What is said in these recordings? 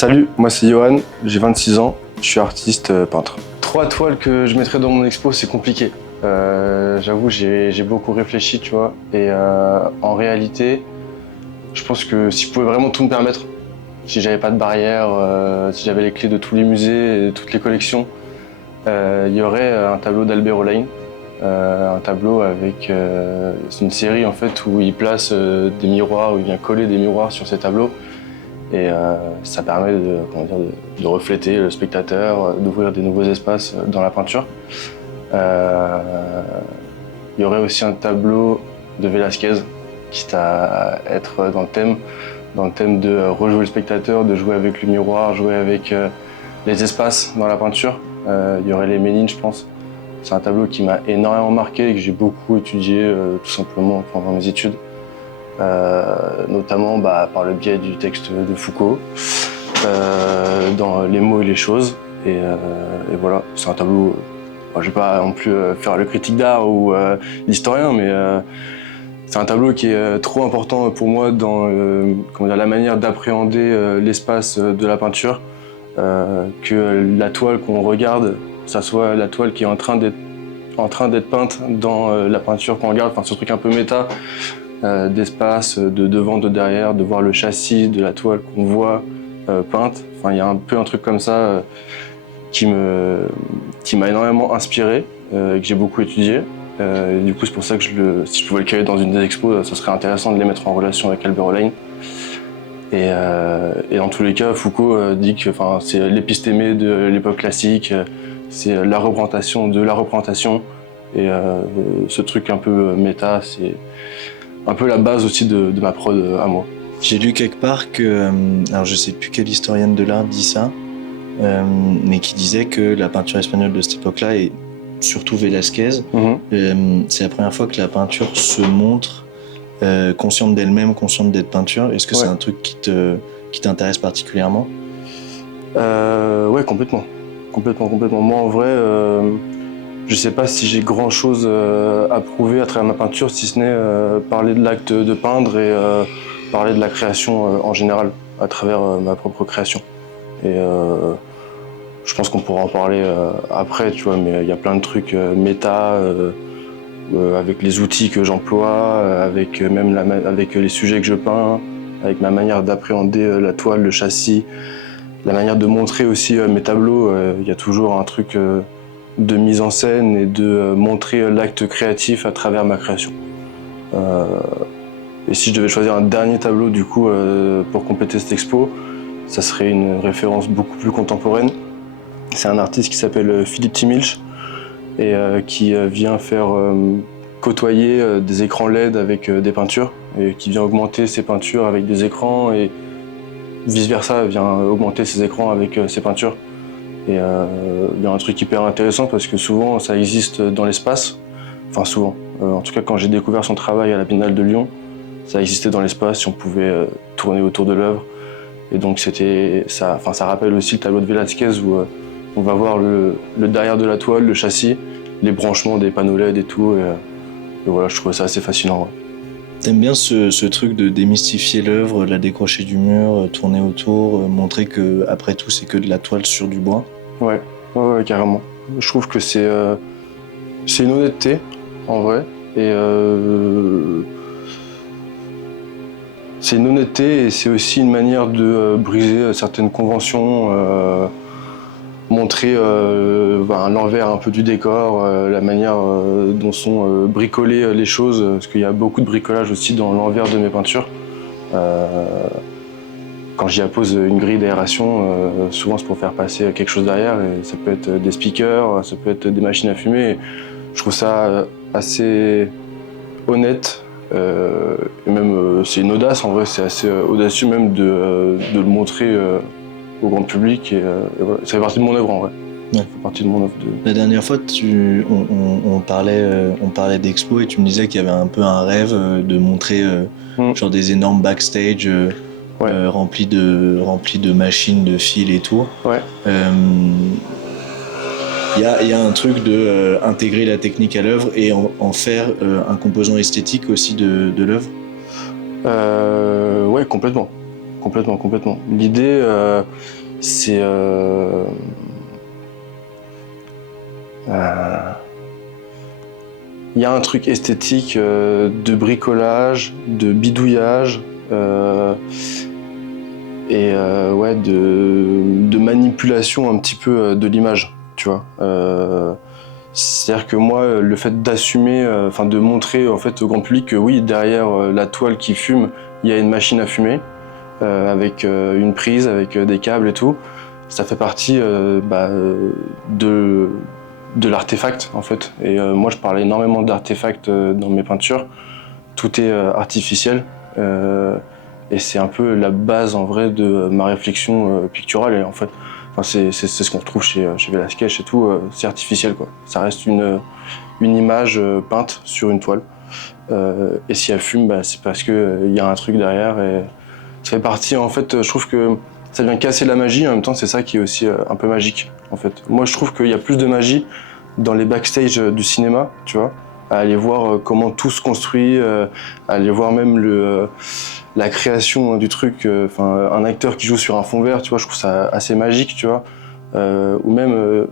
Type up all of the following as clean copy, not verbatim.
Salut, moi c'est Johan, j'ai 26 ans, je suis artiste peintre. 3 toiles que je mettrais dans mon expo, c'est compliqué. J'avoue, j'ai beaucoup réfléchi, tu vois, et en réalité, je pense que si je pouvais vraiment tout me permettre, si j'avais pas de barrière, si j'avais les clés de tous les musées et de toutes les collections, il y aurait un tableau d'Albert Olaïne. Un tableau avec c'est une série en fait où il place des miroirs, où il vient coller des miroirs sur ces tableaux et ça permet de refléter le spectateur, d'ouvrir des nouveaux espaces dans la peinture. Il y aurait aussi un tableau de Velázquez quitte à être dans le thème de rejouer le spectateur, de jouer avec le miroir, jouer avec les espaces dans la peinture. Il y aurait les Ménines, je pense. C'est un tableau qui m'a énormément marqué et que j'ai beaucoup étudié tout simplement pendant mes études, notamment par le biais du texte de Foucault, dans Les mots et les choses. Et voilà, c'est un tableau, je ne vais pas non plus faire le critique d'art ou l'historien, mais c'est un tableau qui est trop important pour moi dans la manière d'appréhender l'espace de la peinture, que la toile qu'on regarde, ça soit la toile qui est en train d'être peinte dans la peinture qu'on regarde, enfin ce truc un peu méta d'espace, de devant, de derrière, de voir le châssis de la toile qu'on voit peinte. Enfin, il y a un peu un truc comme ça qui m'a énormément inspiré, que j'ai beaucoup étudié. Du coup, c'est pour ça que si je pouvais le caler dans une des expos, ça serait intéressant de les mettre en relation avec Albert Olaïne. Et dans tous les cas, Foucault dit que c'est l'épistémé de l'époque classique, c'est la représentation de la représentation. Et ce truc un peu méta, c'est un peu la base aussi de ma prod à moi. J'ai lu quelque part que, alors je sais plus quelle historienne de l'art dit ça, mais qui disait que la peinture espagnole de cette époque-là, et surtout Velázquez, c'est la première fois que la peinture se montre consciente d'elle-même, consciente d'être peinture. Est-ce que c'est un truc qui t'intéresse particulièrement ? Ouais, complètement. Moi, en vrai, je sais pas si j'ai grand chose à prouver à travers ma peinture, si ce n'est parler de l'acte de peindre et parler de la création en général, à travers ma propre création. Et je pense qu'on pourra en parler après, tu vois, mais il y a plein de trucs méta, avec les outils que j'emploie, avec les sujets que je peins, avec ma manière d'appréhender la toile, le châssis, la manière de montrer aussi mes tableaux. Il y a toujours un truc de mise en scène et de montrer l'acte créatif à travers ma création. Et si je devais choisir un dernier tableau du coup pour compléter cette expo, ça serait une référence beaucoup plus contemporaine. C'est un artiste qui s'appelle Philippe Timilch et qui vient faire côtoyer des écrans LED avec des peintures et qui vient augmenter ses peintures avec des écrans et vice-versa vient augmenter ses écrans avec ses peintures. Et il y a un truc hyper intéressant parce que souvent ça existe dans l'espace, enfin souvent, en tout cas quand j'ai découvert son travail à la Biennale de Lyon, ça existait dans l'espace, si on pouvait tourner autour de l'œuvre. Et donc ça rappelle aussi le tableau de Velázquez où on va voir le derrière de la toile, le châssis, les branchements des panneaux LED et tout. Et voilà, je trouvais ça assez fascinant. Ouais. T'aimes bien ce truc de démystifier l'œuvre, la décrocher du mur, tourner autour, montrer que après tout c'est que de la toile sur du bois ? Ouais, carrément. Je trouve que c'est une honnêteté en vrai et c'est une honnêteté et c'est aussi une manière de briser certaines conventions, montrer l'envers un peu du décor, la manière dont sont bricolées les choses, parce qu'il y a beaucoup de bricolage aussi dans l'envers de mes peintures. Quand j'y appose une grille d'aération, souvent c'est pour faire passer quelque chose derrière, et ça peut être des speakers, ça peut être des machines à fumer. Et je trouve ça assez honnête, et même c'est une audace en vrai, c'est assez audacieux même de le montrer au grand public, et voilà. Ça fait partie de mon œuvre en vrai. Ouais. Ça fait partie de mon œuvre. La dernière fois, on parlait d'expo et tu me disais qu'il y avait un peu un rêve de montrer genre des énormes backstage remplis de machines, de fils et tout. Ouais. Il y a un truc de intégrer la technique à l'œuvre et en faire un composant esthétique aussi de l'œuvre. Ouais, complètement. Complètement. L'idée, c'est... il y a un truc esthétique de bricolage, de bidouillage et ouais, de manipulation un petit peu de l'image, tu vois. C'est-à-dire que moi, le fait d'assumer, de montrer en fait au grand public que oui, derrière la toile qui fume, il y a une machine à fumer avec une prise, avec des câbles et tout, ça fait partie de l'artefact en fait. Et moi, je parle énormément d'artefacts dans mes peintures. Tout est artificiel. Et c'est un peu la base en vrai de ma réflexion picturale. Et en fait, c'est ce qu'on retrouve chez Velázquez et tout. C'est artificiel quoi. Ça reste une image peinte sur une toile. Et si elle fume, c'est parce qu'il y a un truc derrière. Et ça fait partie, en fait, je trouve que ça vient casser la magie. En même temps, c'est ça qui est aussi un peu magique, en fait. Moi, je trouve qu'il y a plus de magie dans les backstage du cinéma, tu vois, à aller voir comment tout se construit, à aller voir même la création du truc, un acteur qui joue sur un fond vert, tu vois, je trouve ça assez magique, tu vois. Ou même,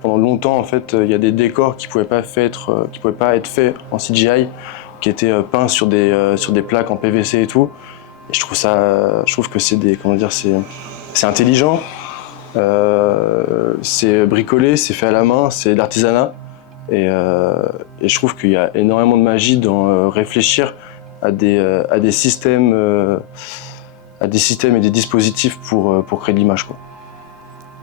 pendant longtemps, en fait, il y a des décors qui pouvaient pas être faits en CGI, qui étaient peints sur des plaques en PVC et tout. Et je trouve que c'est intelligent, c'est bricolé, c'est fait à la main, c'est de l'artisanat. Et je trouve qu'il y a énormément de magie dans réfléchir à des systèmes et des dispositifs pour créer de l'image, quoi.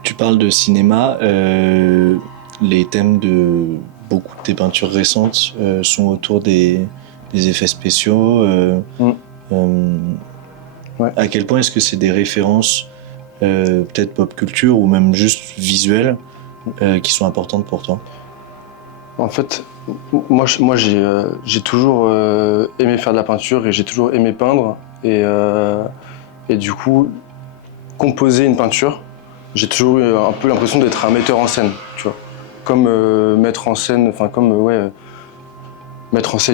Tu parles de cinéma, les thèmes de beaucoup de tes peintures récentes sont autour des effets spéciaux. Ouais. À quel point est-ce que c'est des références peut-être pop culture ou même juste visuelles qui sont importantes pour toi? En fait, moi j'ai toujours aimé faire de la peinture et j'ai toujours aimé peindre. Et du coup, composer une peinture, j'ai toujours eu un peu l'impression d'être un metteur en scène, tu vois. Comme mettre en scène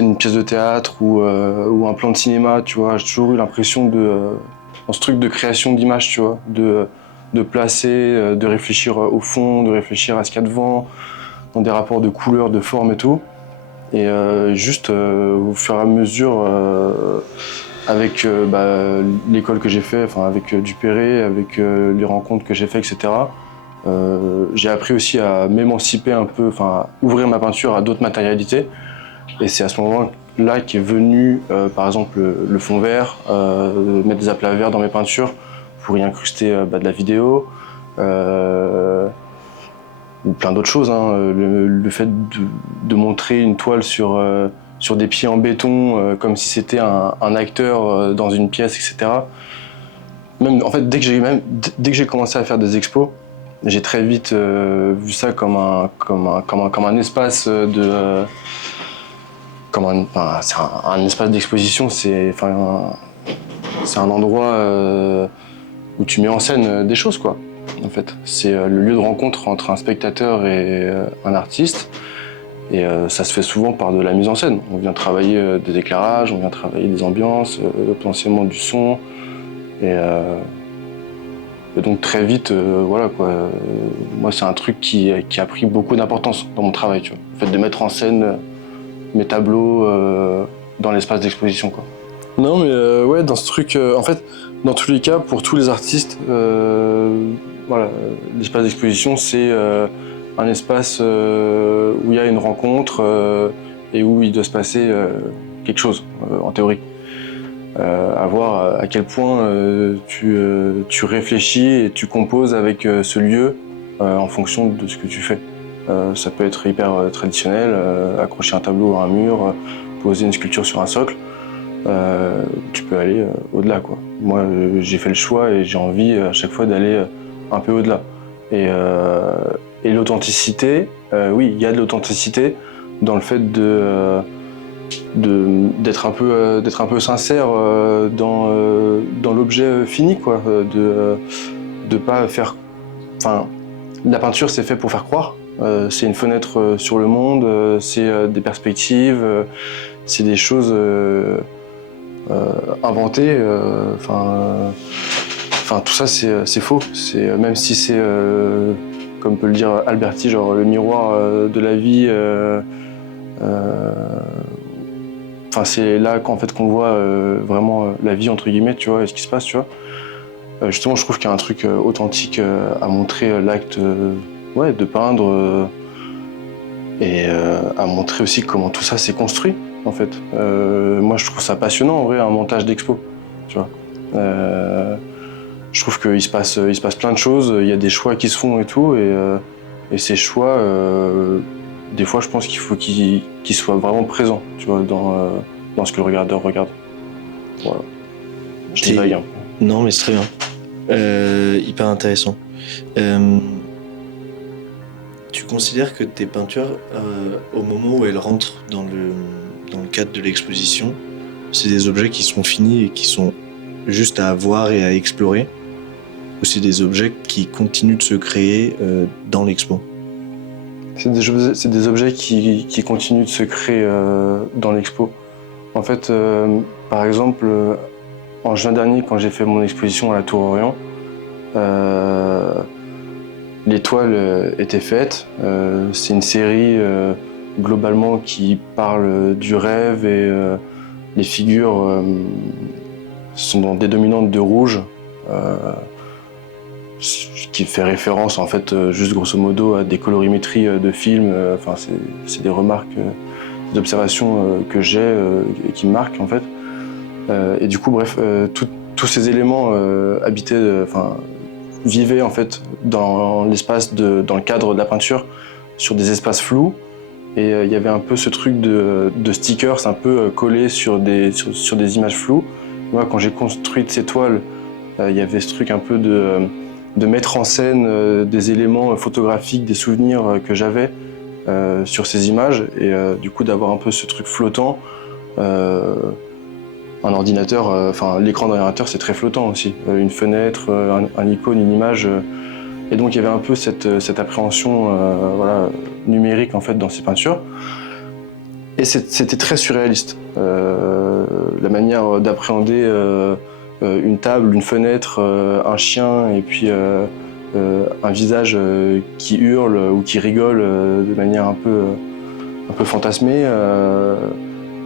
une pièce de théâtre ou un plan de cinéma, tu vois. J'ai toujours eu l'impression dans ce truc de création d'image, tu vois, de placer, de réfléchir au fond, de réfléchir à ce qu'il y a devant, dans des rapports de couleurs, de formes et tout. Et juste au fur et à mesure, avec l'école que j'ai fait, avec Dupéré, avec les rencontres que j'ai fait, etc. J'ai appris aussi à m'émanciper un peu, à ouvrir ma peinture à d'autres matérialités. Et c'est à ce moment-là qu'est venu, par exemple, le fond vert, mettre des aplats verts dans mes peintures pour y incruster de la vidéo. Ou plein d'autres choses, hein. Le fait de montrer une toile sur des pieds en béton, comme si c'était un acteur dans une pièce, etc. Même, en fait, dès que j'ai commencé à faire des expos, j'ai très vite vu ça comme un espace c'est un espace d'exposition, c'est un endroit où tu mets en scène des choses, quoi. En fait, c'est le lieu de rencontre entre un spectateur et un artiste. Et ça se fait souvent par de la mise en scène. On vient travailler des éclairages, on vient travailler des ambiances, potentiellement du son. Et donc très vite, voilà quoi. Moi, c'est un truc qui a pris beaucoup d'importance dans mon travail, tu vois. Le fait de mettre en scène mes tableaux dans l'espace d'exposition, quoi. Non, mais ouais, dans ce truc, en fait, dans tous les cas, pour tous les artistes, voilà, l'espace d'exposition, c'est un espace où il y a une rencontre et où il doit se passer quelque chose, en théorie. À voir à quel point tu réfléchis et tu composes avec ce lieu en fonction de ce que tu fais. Ça peut être hyper traditionnel, accrocher un tableau à un mur, poser une sculpture sur un socle. Tu peux aller au-delà, quoi. Moi, j'ai fait le choix et j'ai envie à chaque fois d'aller un peu au-delà. Et l'authenticité, oui, il y a de l'authenticité dans le fait d'être un peu sincère dans l'objet fini, quoi. De pas faire. Enfin, la peinture, c'est fait pour faire croire. C'est une fenêtre sur le monde. C'est des perspectives. C'est des choses inventées. enfin tout ça c'est faux. Même si c'est comme peut le dire Alberti, genre le miroir de la vie. Enfin c'est là qu'en fait qu'on voit vraiment la vie entre guillemets, tu vois, et ce qui se passe, tu vois. Justement, je trouve qu'il y a un truc authentique à montrer l'acte ouais, de peindre et à montrer aussi comment tout ça s'est construit, en fait. Moi, je trouve ça passionnant, en vrai, un montage d'expo, tu vois. Je trouve qu'il se passe plein de choses, il y a des choix qui se font et tout, et ces choix, des fois, je pense qu'il faut qu'ils soient vraiment présents, tu vois, dans ce que le regardeur regarde. Voilà. Je divague un peu. Non, mais c'est très bien. Hyper intéressant. Tu considères que tes peintures, au moment où elles rentrent dans le cadre de l'exposition, c'est des objets qui sont finis et qui sont juste à voir et à explorer, ou c'est des objets qui continuent de se créer dans l'expo? C'est des objets qui continuent de se créer dans l'expo. En fait, par exemple, en juin dernier, quand j'ai fait mon exposition à la Tour Orient, les toiles étaient faites. C'est une série globalement qui parle du rêve et les figures sont dans des dominantes de rouge, ce qui fait référence en fait juste grosso modo à des colorimétries de films. Enfin, c'est des remarques, des observations que j'ai et qui me marquent en fait. Et du coup, bref, tous ces éléments habitaient, vivaient en fait dans l'espace, dans le cadre de la peinture, sur des espaces flous. Et il y avait un peu ce truc de stickers un peu collés sur des images floues. Moi, quand j'ai construit ces toiles, il y avait ce truc un peu de mettre en scène des éléments photographiques, des souvenirs que j'avais sur ces images, et du coup d'avoir un peu ce truc flottant. Un ordinateur, l'écran d'un ordinateur, c'est très flottant aussi. Une fenêtre, un icône, une image. Et donc il y avait un peu cette appréhension voilà, numérique en fait dans ces peintures. Et c'était très surréaliste. La manière d'appréhender une table, une fenêtre, un chien et puis un visage qui hurle ou qui rigole de manière un peu fantasmée.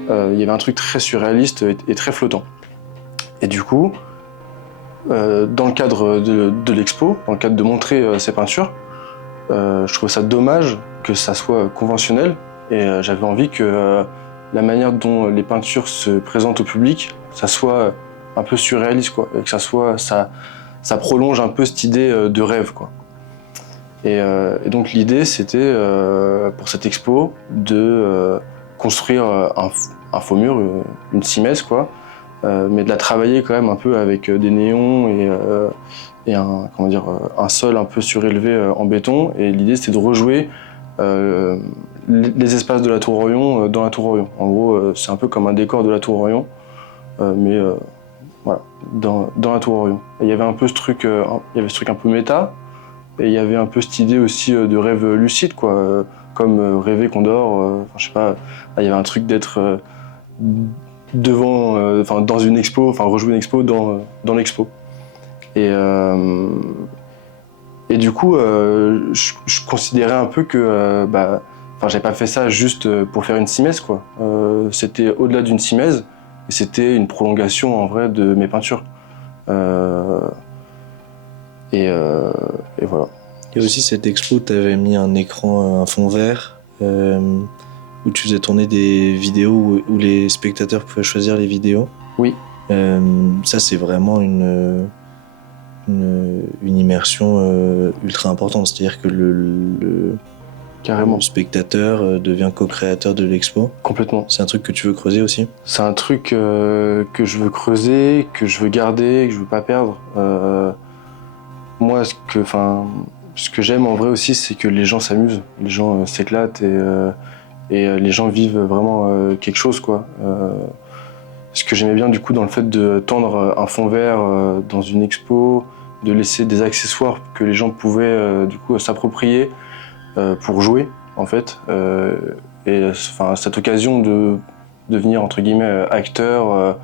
Il y avait un truc très surréaliste et très flottant. Et du coup, dans le cadre de l'expo, dans le cadre de montrer ces peintures, je trouvais ça dommage que ça soit conventionnel, et j'avais envie que la manière dont les peintures se présentent au public, ça soit un peu surréaliste, quoi, et que ça prolonge un peu cette idée de rêve, quoi. Et donc l'idée, c'était pour cette expo de construire un faux mur, une simèse, quoi, mais de la travailler quand même un peu avec des néons et un sol un peu surélevé en béton. Et l'idée, c'était de rejouer les espaces de la Tour Orion dans la Tour Orion. En gros, c'est un peu comme un décor de la Tour Orion, mais voilà, dans la Tour Orion. Et il y avait un peu ce truc un peu méta, et il y avait un peu cette idée aussi de rêve lucide, quoi, comme rêver qu'on dort. Je sais pas, là, il y avait un truc d'être devant, dans une expo, rejouer une expo dans l'expo. Et du coup, je considérais un peu que, j'avais pas fait ça juste pour faire une simèse, quoi. C'était au-delà d'une simèse, et c'était une prolongation en vrai de mes peintures. Et voilà. Il y a aussi cette expo où tu avais mis un écran, un fond vert, où tu faisais tourner des vidéos où les spectateurs pouvaient choisir les vidéos. Oui. Ça, c'est vraiment une immersion ultra importante. C'est-à-dire que Carrément. Le spectateur devient co-créateur de l'expo. Complètement. C'est un truc que tu veux creuser aussi? C'est un truc que je veux creuser, que je veux garder, que je veux pas perdre. Moi, ce que j'aime en vrai aussi, c'est que les gens s'amusent, les gens s'éclatent et les gens vivent vraiment quelque chose, quoi. Ce que j'aimais bien du coup dans le fait de tendre un fond vert dans une expo, de laisser des accessoires que les gens pouvaient du coup s'approprier pour jouer en fait. Cette occasion de devenir entre guillemets acteur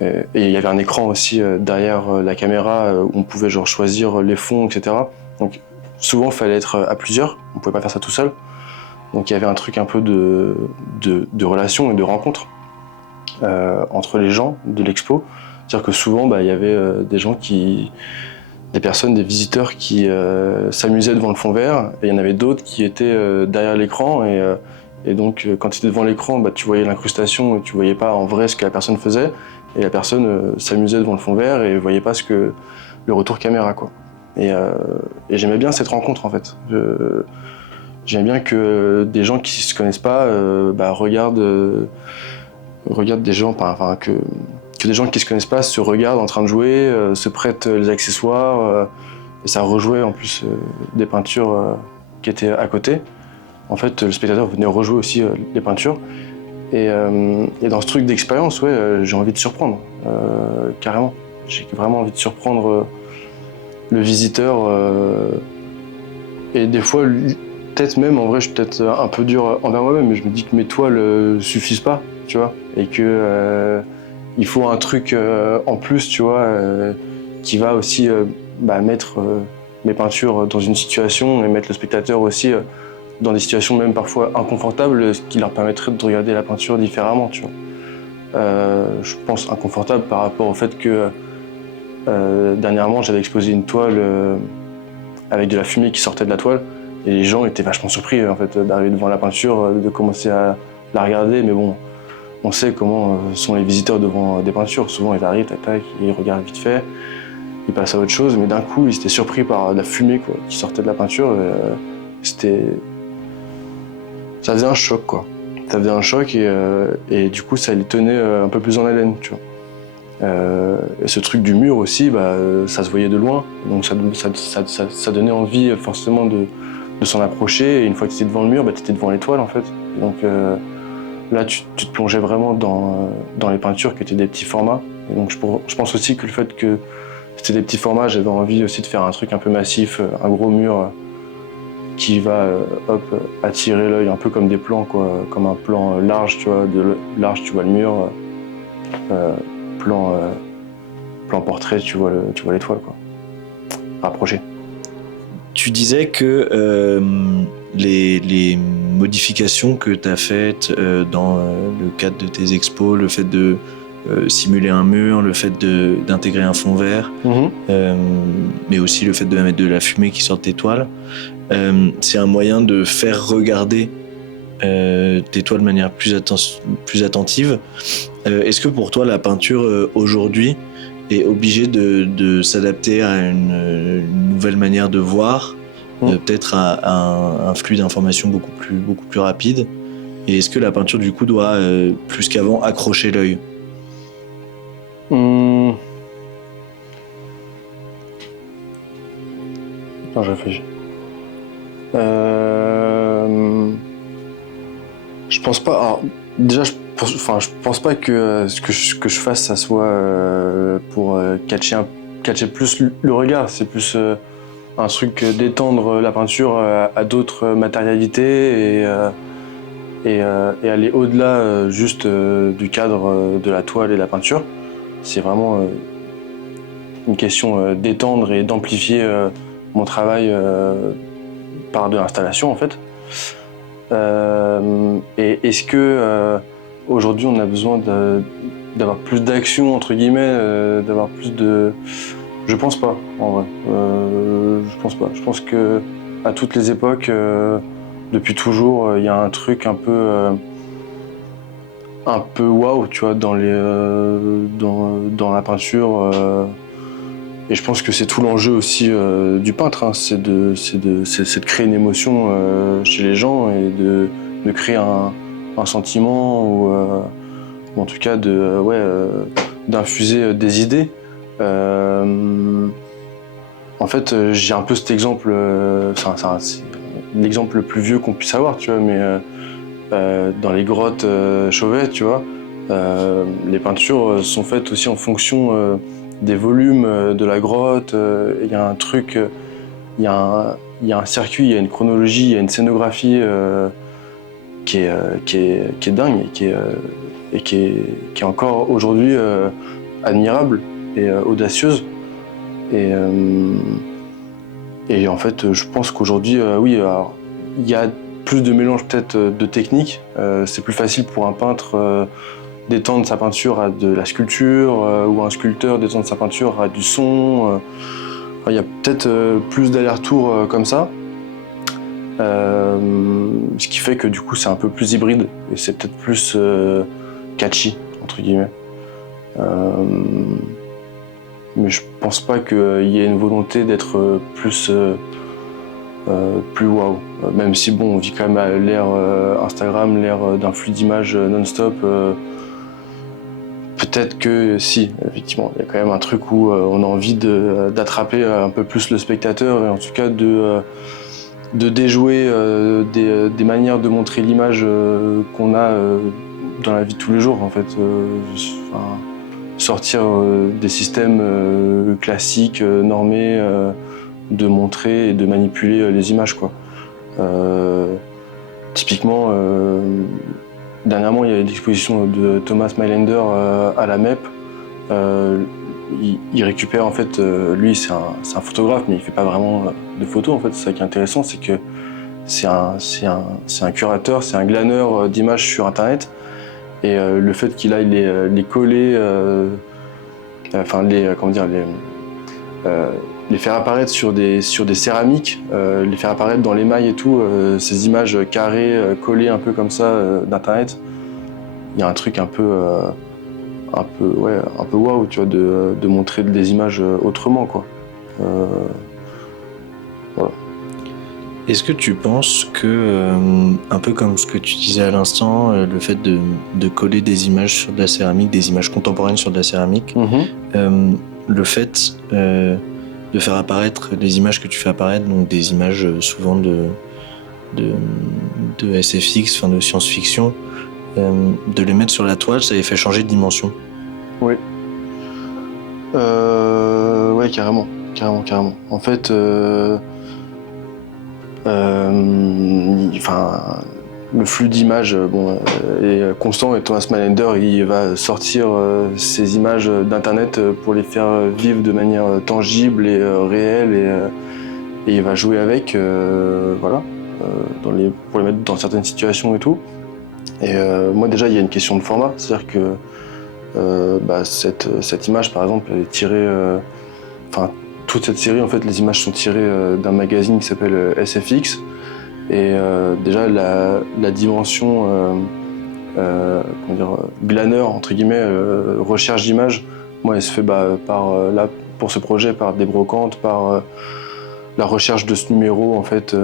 Et il y avait un écran aussi derrière la caméra où on pouvait genre choisir les fonds, etc. Donc souvent, il fallait être à plusieurs, on pouvait pas faire ça tout seul. Donc il y avait un truc un peu de relation et de rencontre entre les gens de l'expo. C'est-à-dire que souvent, il y avait des personnes, des visiteurs qui s'amusaient devant le fond vert, et il y en avait d'autres qui étaient derrière l'écran, et donc quand tu étais devant l'écran, tu voyais l'incrustation et tu voyais pas en vrai ce que la personne faisait, et la personne s'amusait devant le fond vert et voyait pas le retour caméra, quoi. Et j'aimais bien cette rencontre, en fait. J'aime bien que des gens qui se connaissent pas regardent des gens, que des gens qui se connaissent pas se regardent en train de jouer, se prêtent les accessoires, et ça rejouait en plus des peintures qui étaient à côté. En fait, le spectateur venait rejouer aussi les peintures. Et dans ce truc d'expérience, j'ai envie de surprendre, carrément. J'ai vraiment envie de surprendre le visiteur. Et des fois, peut-être même, en vrai, je suis peut-être un peu dur envers moi-même, mais je me dis que mes toiles suffisent pas, tu vois, et que il faut un truc en plus, tu vois, qui va aussi mettre mes peintures dans une situation et mettre le spectateur aussi dans des situations même parfois inconfortables, ce qui leur permettrait de regarder la peinture différemment, tu vois. Je pense inconfortable par rapport au fait que dernièrement, j'avais exposé une toile avec de la fumée qui sortait de la toile, et les gens étaient vachement surpris en fait d'arriver devant la peinture, de commencer à la regarder, mais bon, on sait comment sont les visiteurs devant des peintures. Souvent ils arrivent, tac tac, ils regardent vite fait, ils passent à autre chose, mais d'un coup ils étaient surpris par la fumée, quoi, qui sortait de la peinture. Ça faisait un choc, quoi. Ça faisait un choc, et du coup ça les tenait un peu plus en haleine, tu vois. Et ce truc du mur aussi, ça se voyait de loin, donc ça donnait envie forcément de s'en approcher, et une fois que tu étais devant le mur, tu étais devant l'étoile, en fait. Et donc là tu te plongeais vraiment dans les peintures qui étaient des petits formats. Et donc je pense aussi que le fait que c'était des petits formats, j'avais envie aussi de faire un truc un peu massif, un gros mur qui va attirer l'œil, un peu comme des plans, quoi, comme un plan large, tu vois, large, tu vois le mur, plan portrait, tu vois l'étoile, quoi, rapproché. Tu disais que les modifications que tu as faites dans le cadre de tes expos, le fait de simuler un mur, le fait d'intégrer un fond vert, mais aussi le fait de mettre de la fumée qui sort de tes toiles, c'est un moyen de faire regarder tes toiles de manière plus attentive. Est-ce que pour toi la peinture aujourd'hui est obligée de s'adapter à une nouvelle manière de voir, peut-être à un flux d'informations beaucoup plus rapide, et est-ce que la peinture du coup doit plus qu'avant accrocher l'œil? Attends, je réfléchis. Je pense pas. Alors, déjà, je pense pas que ce que je fasse, ça soit pour catcher plus le regard. C'est plus un truc d'étendre la peinture à d'autres matérialités, et aller au-delà juste du cadre de la toile et de la peinture. C'est vraiment une question d'étendre et d'amplifier mon travail par de l'installation, en fait. Et est-ce que aujourd'hui on a besoin d'avoir plus d'action, entre guillemets, d'avoir plus de... Je pense pas, en vrai. Je pense pas. Je pense que à toutes les époques, depuis toujours, il y a un truc un peu waouh, tu vois, dans la peinture. Et je pense que c'est tout l'enjeu aussi du peintre, hein. C'est de créer une émotion chez les gens, et de créer un sentiment, ou en tout cas d'infuser des idées. En fait, j'ai un peu cet exemple, c'est l'exemple le plus vieux qu'on puisse avoir, tu vois, mais dans les grottes Chauvet, tu vois, les peintures sont faites aussi en fonction des volumes de la grotte. Il y a un truc, il y a un circuit, il y a une chronologie, il y a une scénographie qui est dingue, et qui est encore aujourd'hui admirable et audacieuse. Et en fait, je pense qu'aujourd'hui, oui, il y a plus de mélange peut-être de techniques. C'est plus facile pour un peintre d'étendre sa peinture à de la sculpture ou un sculpteur d'étendre sa peinture à du son. Il y a peut-être plus d'allers-retours comme ça. Ce qui fait que du coup c'est un peu plus hybride et c'est peut-être plus catchy entre guillemets. Mais je pense pas qu'il y ait une volonté d'être plus waouh. Même si bon, on vit quand même à l'ère Instagram, l'ère d'un flux d'images non-stop. Peut-être que si, effectivement, il y a quand même un truc où on a envie d'attraper un peu plus le spectateur et en tout cas de déjouer des manières de montrer l'image qu'on a dans la vie de tous les jours en fait. Sortir des systèmes classiques, normés, de montrer et de manipuler les images, quoi. Typiquement, dernièrement, il y a l'exposition de Thomas Mailander à la MEP. Il récupère en fait, lui c'est un photographe, mais il fait pas vraiment de photos en fait. C'est ça qui est intéressant, c'est que c'est un curateur, c'est un glaneur d'images sur internet. Et le fait qu'il aille les coller, enfin les faire apparaître sur des céramiques, les faire apparaître dans l'émail et tout, ces images carrées, collées un peu comme ça d'internet, il y a un truc un peu waouh, tu vois, de montrer des images autrement, quoi. Voilà. Est-ce que tu penses que, un peu comme ce que tu disais à l'instant, le fait de coller des images sur de la céramique, des images contemporaines sur de la céramique, le fait de faire apparaître les images que tu fais apparaître, donc des images souvent de SFX, enfin de science-fiction, de les mettre sur la toile, ça les fait changer de dimension? Oui. Ouais, carrément. En fait, le flux d'images est constant et Thomas Mailander il va sortir ces images d'internet pour les faire vivre de manière tangible et réelle et il va jouer avec pour les mettre dans certaines situations et tout. Et moi déjà il y a une question de format, c'est-à-dire que cette image par exemple elle est tirée, toute cette série en fait les images sont tirées d'un magazine qui s'appelle SFX. Et déjà la dimension glaneur entre guillemets, recherche d'images, moi elle se fait là pour ce projet par des brocantes, par la recherche de ce numéro en fait.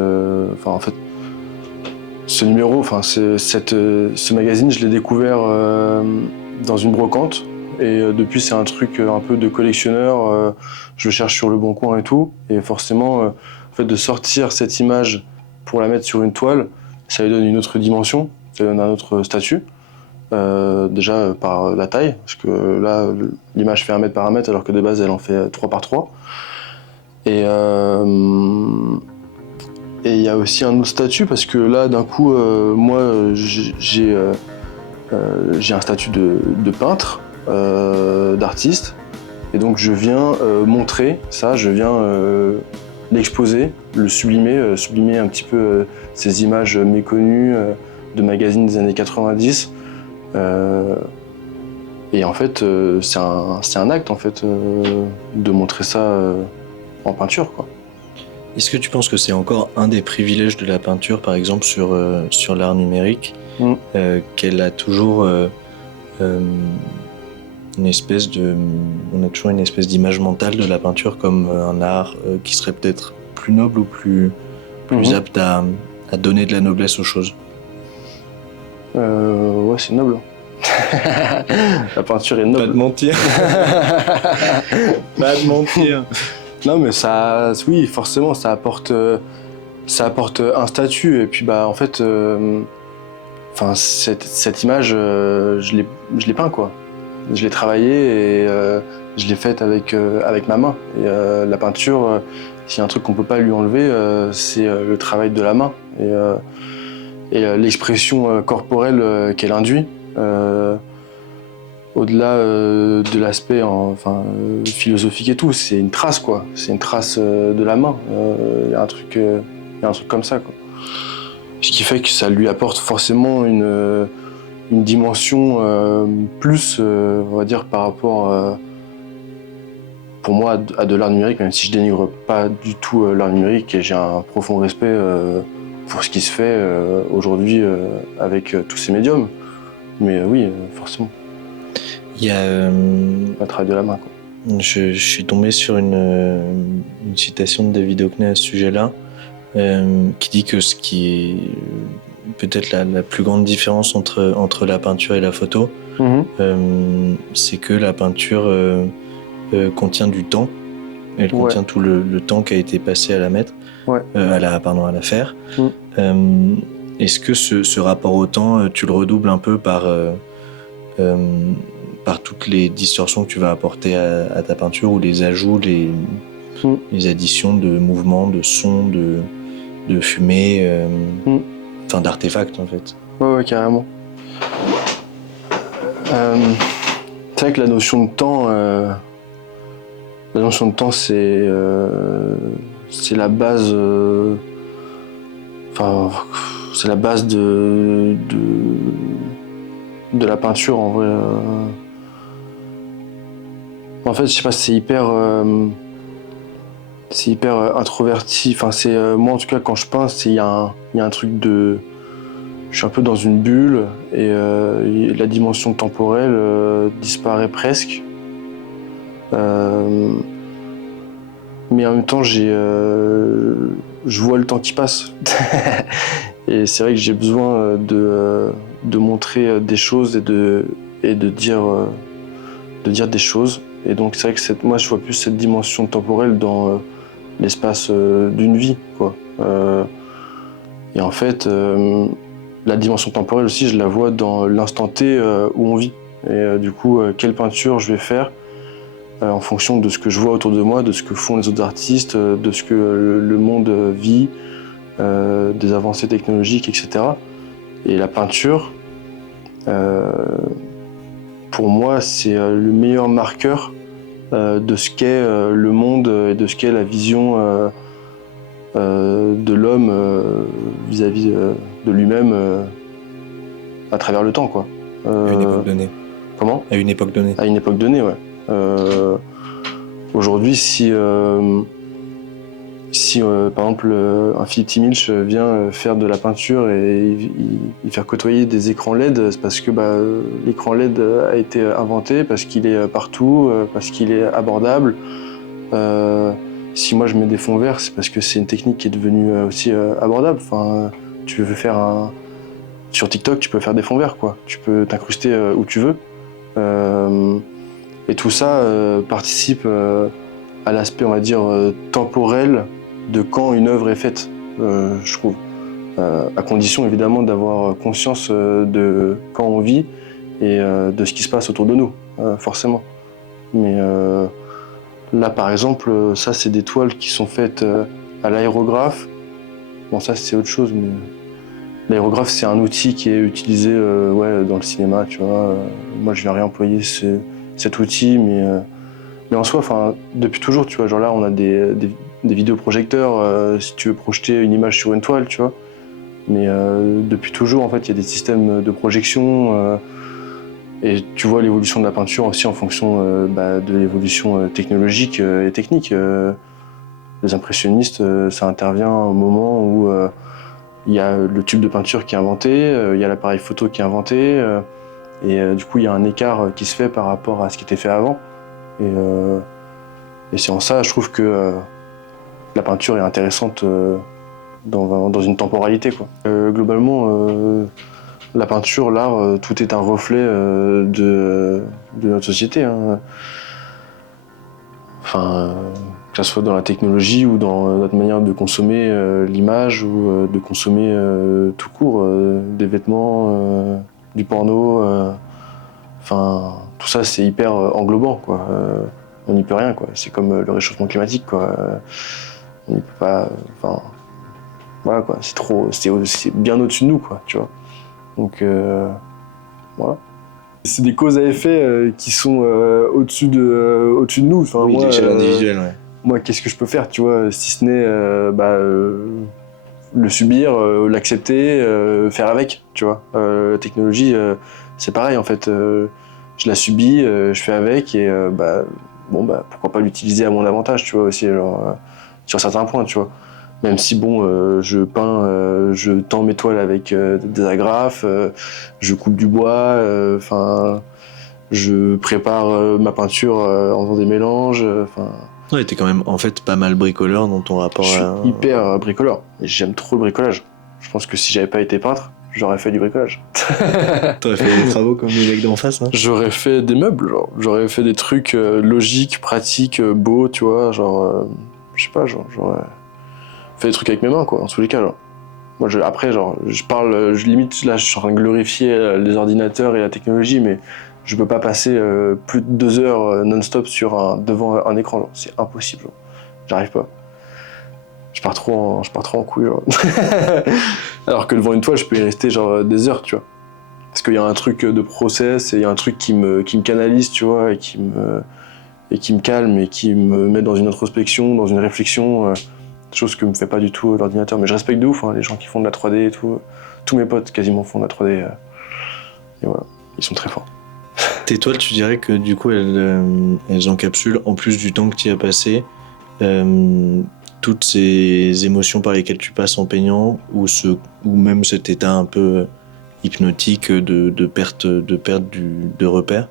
Ce numéro, ce magazine, je l'ai découvert dans une brocante et depuis c'est un truc un peu de collectionneur. Je le cherche sur Le Bon Coin et tout, et forcément en fait de sortir cette image pour la mettre sur une toile, ça lui donne une autre dimension, ça lui donne un autre statut. Déjà par la taille, parce que là l'image fait 1 mètre par 1 mètre alors que de base elle en fait 3 par 3. Et il y a aussi un autre statut parce que là d'un coup moi j'ai un statut de peintre, d'artiste, et donc je viens montrer ça, je viens l'exposer, le sublimer un petit peu ces images méconnues de magazines des années 90. Et en fait, c'est un acte en fait de montrer ça en peinture, quoi. Est-ce que tu penses que c'est encore un des privilèges de la peinture, par exemple sur l'art numérique, qu'elle a toujours on a toujours une espèce d'image mentale de la peinture comme un art qui serait peut-être plus noble ou plus apte à donner de la noblesse aux choses? Ouais, c'est noble. La peinture est noble. Pas de mentir. Pas de mentir. Non, mais ça, oui, forcément, ça apporte un statut. Et puis, en fait, cette image, je l'ai peint, quoi. Je l'ai travaillée et je l'ai faite avec ma main. Et la peinture, s'il y a un truc qu'on peut pas lui enlever, c'est le travail de la main et l'expression corporelle qu'elle induit. au-delà de l'aspect philosophique et tout, c'est une trace, quoi. C'est une trace de la main. Il y a un truc comme ça, quoi. Ce qui fait que ça lui apporte forcément une dimension plus, on va dire, par rapport, pour moi, à de l'art numérique, même si je dénigre pas du tout l'art numérique, et j'ai un profond respect pour ce qui se fait aujourd'hui avec tous ces médiums. Mais oui, forcément. Il y a un travail de la main, quoi. Je suis tombé sur une citation de David Hockney à ce sujet-là, qui dit que ce qui est peut-être la plus grande différence entre la peinture et la photo, c'est que la peinture contient du temps. Elle contient tout le temps qui a été passé à la mettre, à la faire. Est-ce que ce rapport au temps, tu le redoubles un peu par toutes les distorsions que tu vas apporter à ta peinture, ou les ajouts, les additions de mouvements, de sons, de fumée, d'artefacts en fait. Ouais, carrément. C'est vrai que la notion de temps, c'est la base. C'est la base de la peinture, en vrai. En fait, je sais pas, c'est hyper introverti. Moi, en tout cas, quand je peins, il y a un truc de... Je suis un peu dans une bulle, et la dimension temporelle disparaît presque. Mais en même temps, je vois le temps qui passe. Et c'est vrai que j'ai besoin de montrer des choses et de dire des choses. Et donc c'est vrai que moi je vois plus cette dimension temporelle dans l'espace d'une vie, quoi. Et en fait, la dimension temporelle aussi, je la vois dans l'instant T où on vit. Et du coup, quelle peinture je vais faire en fonction de ce que je vois autour de moi, de ce que font les autres artistes, de ce que le monde vit, des avancées technologiques, etc. Et la peinture, pour moi, c'est le meilleur marqueur de ce qu'est le monde et de ce qu'est la vision de l'homme vis-à-vis de lui-même à travers le temps, quoi. À une époque donnée. Comment ? À une époque donnée. À une époque donnée, ouais. Aujourd'hui, si par exemple un Philippe Timilch vient faire de la peinture et il fait côtoyer des écrans LED, c'est parce que l'écran LED a été inventé, parce qu'il est partout, parce qu'il est abordable. Si moi je mets des fonds verts, c'est parce que c'est une technique qui est devenue aussi abordable. Enfin, tu veux faire sur TikTok, tu peux faire des fonds verts, quoi. Tu peux t'incruster où tu veux. Et tout ça participe à l'aspect, on va dire, temporel de quand une œuvre est faite, je trouve. À condition, évidemment, d'avoir conscience de quand on vit et de ce qui se passe autour de nous, forcément. Mais là, par exemple, ça, c'est des toiles qui sont faites à l'aérographe. Bon, ça, c'est autre chose, mais l'aérographe, c'est un outil qui est utilisé dans le cinéma, tu vois. Moi, je viens réemployer cet outil, mais en soi, depuis toujours, tu vois, genre là, on a des vidéoprojecteurs, si tu veux projeter une image sur une toile, tu vois. Mais depuis toujours, en fait, il y a des systèmes de projection, et tu vois l'évolution de la peinture aussi en fonction de l'évolution technologique et technique. Les impressionnistes, ça intervient au moment où il y a le tube de peinture qui est inventé, il y a l'appareil photo qui est inventé, et du coup, il y a un écart qui se fait par rapport à ce qui était fait avant. Et c'est en ça, je trouve que la peinture est intéressante dans une temporalité, quoi. Globalement, la peinture, l'art, tout est un reflet de notre société, hein. Enfin, que ce soit dans la technologie ou dans notre manière de consommer l'image, ou de consommer tout court, des vêtements, du porno. Tout ça, c'est hyper englobant, quoi. On n'y peut rien, quoi. C'est comme le réchauffement climatique, quoi. On n'y peut pas. Voilà, quoi. C'est bien au-dessus de nous, quoi, tu vois. Donc, voilà. C'est des causes à effet qui sont au-dessus de nous. Enfin, oui, moi, l'échelle individuelle, ouais. Moi, qu'est-ce que je peux faire, tu vois, si ce n'est le subir, l'accepter, faire avec, tu vois. La technologie, c'est pareil, en fait. Je la subis, je fais avec et pourquoi pas l'utiliser à mon avantage, tu vois, aussi, genre, sur certains points, tu vois. Même si, je peins, je tends mes toiles avec des agrafes, je coupe du bois, je prépare ma peinture en faisant des mélanges, Ouais, t'es quand même en fait pas mal bricoleur dans ton rapport je suis à... hyper bricoleur. J'aime trop le bricolage. Je pense que si j'avais pas été peintre, j'aurais fait du bricolage. T'aurais fait des travaux comme les mecs d'en face, hein. J'aurais fait des meubles, genre. J'aurais fait des trucs logiques, pratiques, beaux, tu vois, genre... je sais pas, genre, j'aurais fait des trucs avec mes mains, quoi, en tous les cas, genre. Moi, après, genre, je parle... limite, là, je suis en train de glorifier les ordinateurs et la technologie, mais je peux pas passer plus de 2 heures non-stop devant un écran, genre. C'est impossible, genre. J'arrive pas. Je pars trop en couille, genre. Alors que devant une toile, je peux y rester genre des heures, tu vois. Parce qu'il y a un truc de process et il y a un truc qui me canalise, tu vois, et qui me calme et qui me met dans une introspection, dans une réflexion, chose que me fait pas du tout l'ordinateur. Mais je respecte de ouf les gens qui font de la 3D et tout. Tous mes potes quasiment font de la 3D. Et voilà, ils sont très forts. Tes toiles, tu dirais que du coup, elles encapsulent, en plus du temps que tu y as passé, toutes ces émotions par lesquelles tu passes en peignant, ou même cet état un peu hypnotique de perte de repère.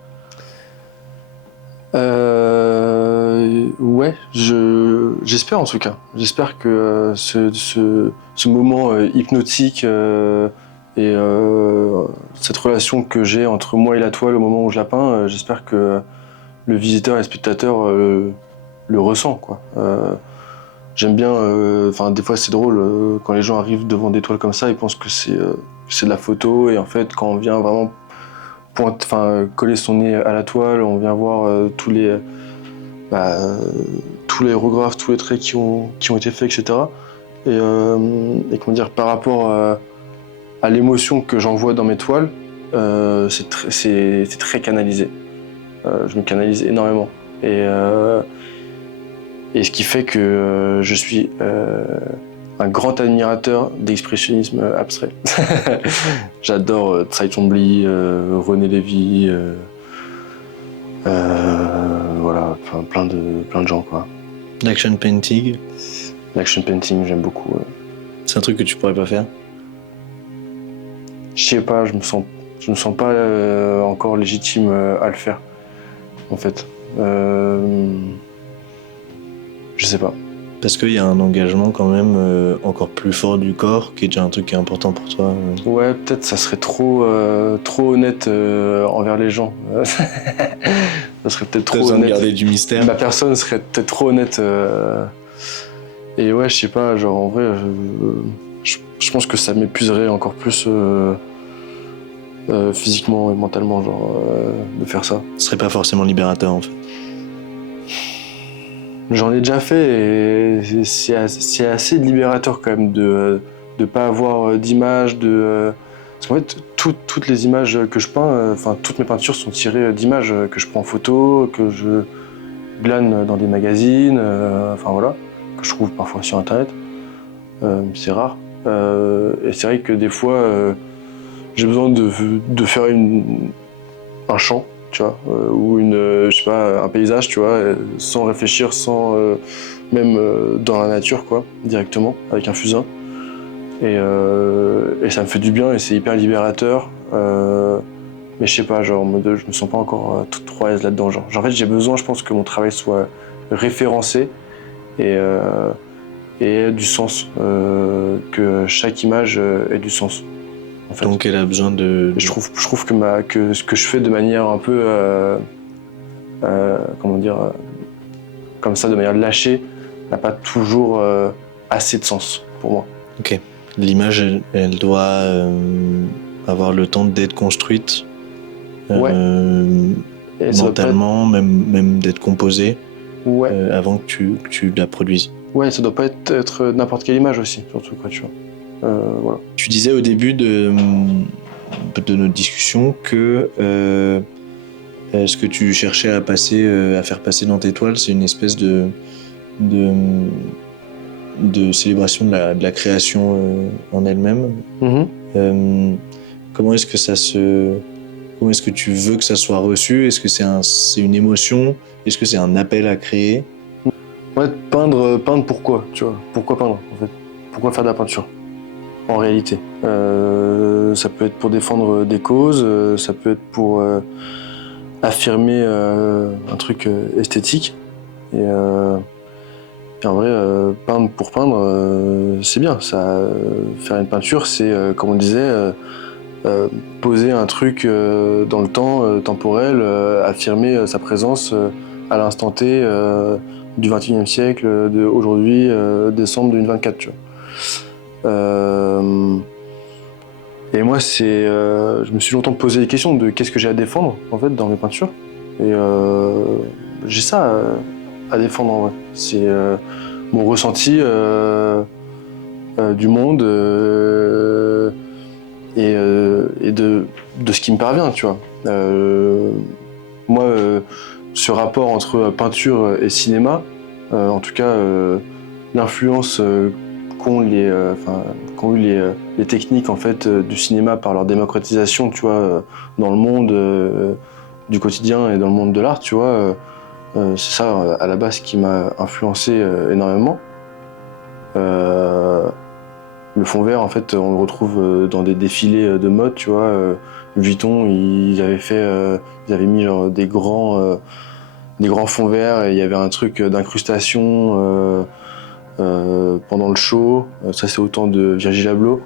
Ouais, j'espère en tout cas. J'espère que ce moment hypnotique et cette relation que j'ai entre moi et la toile au moment où je la peins, j'espère que le visiteur et le spectateur le ressent, quoi. J'aime bien, des fois c'est drôle, quand les gens arrivent devant des toiles comme ça, ils pensent que c'est de la photo, et en fait quand on vient vraiment coller son nez à la toile, on vient voir tous les aérographes, tous les traits qui ont été faits, etc. Et comment dire, par rapport à l'émotion que j'envoie dans mes toiles, c'est très canalisé. Je me canalise énormément. Et ce qui fait que je suis un grand admirateur d'expressionnisme abstrait. J'adore Tsai Chong-li, René Lévy, voilà, plein de gens, quoi. L'action painting, L'action painting, j'aime beaucoup. c'est un truc que tu pourrais pas faire? Je sais pas, je me sens pas encore légitime à le faire, en fait. Je sais pas. Parce qu'il y a un engagement quand même encore plus fort du corps, qui est déjà un truc qui est important pour toi. Ouais, peut-être ça serait trop honnête envers les gens. Ça serait peut-être trop besoin honnête. de garder du mystère. Ma personne serait peut-être trop honnête. Et ouais, je sais pas, genre en vrai, je pense que ça m'épuiserait encore plus physiquement et mentalement, genre, de faire ça. Ce serait pas forcément libérateur en fait. J'en ai déjà fait et c'est assez libérateur quand même de pas avoir d'images, parce qu'en fait toutes les images que je peins, toutes mes peintures sont tirées d'images que je prends en photo, que je glane dans des magazines, voilà, que je trouve parfois sur internet. C'est rare. Et c'est vrai que des fois j'ai besoin de faire un champ, tu vois, ou je sais pas, un paysage, tu vois, sans réfléchir, sans même dans la nature, quoi, directement, avec un fusain. Et ça me fait du bien et c'est hyper libérateur. Mais je sais pas, genre, en mode, je me sens pas encore trop à l'aise là-dedans. Genre, en fait, j'ai besoin, je pense, que mon travail soit référencé et ait du sens, que chaque image ait du sens. En fait. Donc elle a besoin de... Je trouve que ce que je fais de manière un peu, comment dire, comme ça, de manière lâchée, n'a pas toujours assez de sens pour moi. Ok. L'image, elle doit avoir le temps d'être construite, Ouais. mentalement, même d'être composée, ouais. avant que tu la produises. Ouais, ça doit pas être n'importe quelle image aussi, surtout, quoi, tu vois. Voilà. Tu disais au début de notre discussion que ce que tu cherchais à faire passer dans tes toiles, c'est une espèce de célébration de la création en elle-même. Comment est-ce que tu veux que ça soit reçu? Est-ce que c'est une émotion? Est-ce que c'est un appel à créer? Ouais, peindre pourquoi, tu vois? Pourquoi peindre, en fait? Pourquoi faire de la peinture, en réalité? Ça peut être pour défendre des causes, ça peut être pour affirmer un truc esthétique. Et en vrai, peindre pour peindre, c'est bien. Faire une peinture, c'est, comme on disait, poser un truc dans le temps temporel, affirmer sa présence à l'instant T du XXIe siècle, d'aujourd'hui, décembre 2024, tu vois. Et moi, je me suis longtemps posé des questions de qu'est-ce que j'ai à défendre, en fait, dans mes peintures. Et j'ai ça à défendre, en vrai. C'est mon ressenti du monde et de ce qui me parvient, tu vois. Moi, ce rapport entre peinture et cinéma, en tout cas, l'influence qu'ont eu les techniques en fait du cinéma par leur démocratisation, tu vois, dans le monde du quotidien et dans le monde de l'art, tu vois, c'est ça à la base qui m'a influencé énormément. Le fond vert, en fait, on le retrouve dans des défilés de mode, tu vois. Vuitton, ils avaient mis genre des grands fonds verts et il y avait un truc d'incrustation pendant le show. Ça, c'est au temps de Virgil Abloh.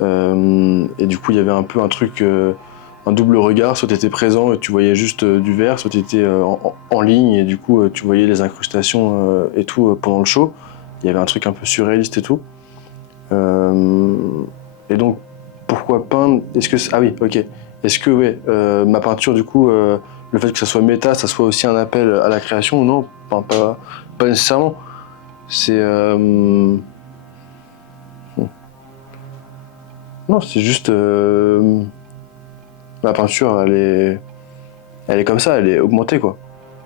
Et du coup, il y avait un peu un truc, un double regard. Soit t'étais présent et tu voyais juste du vert, soit t'étais en ligne et du coup, tu voyais les incrustations et tout pendant le show. Il y avait un truc un peu surréaliste et tout. Et donc, pourquoi peindre? Ah oui, ok. Est-ce que, ouais, ma peinture, du coup, le fait que ça soit méta, ça soit aussi un appel à la création? Non, pas nécessairement. C'est... Non, c'est juste... ma peinture, elle est comme ça, elle est augmentée, quoi,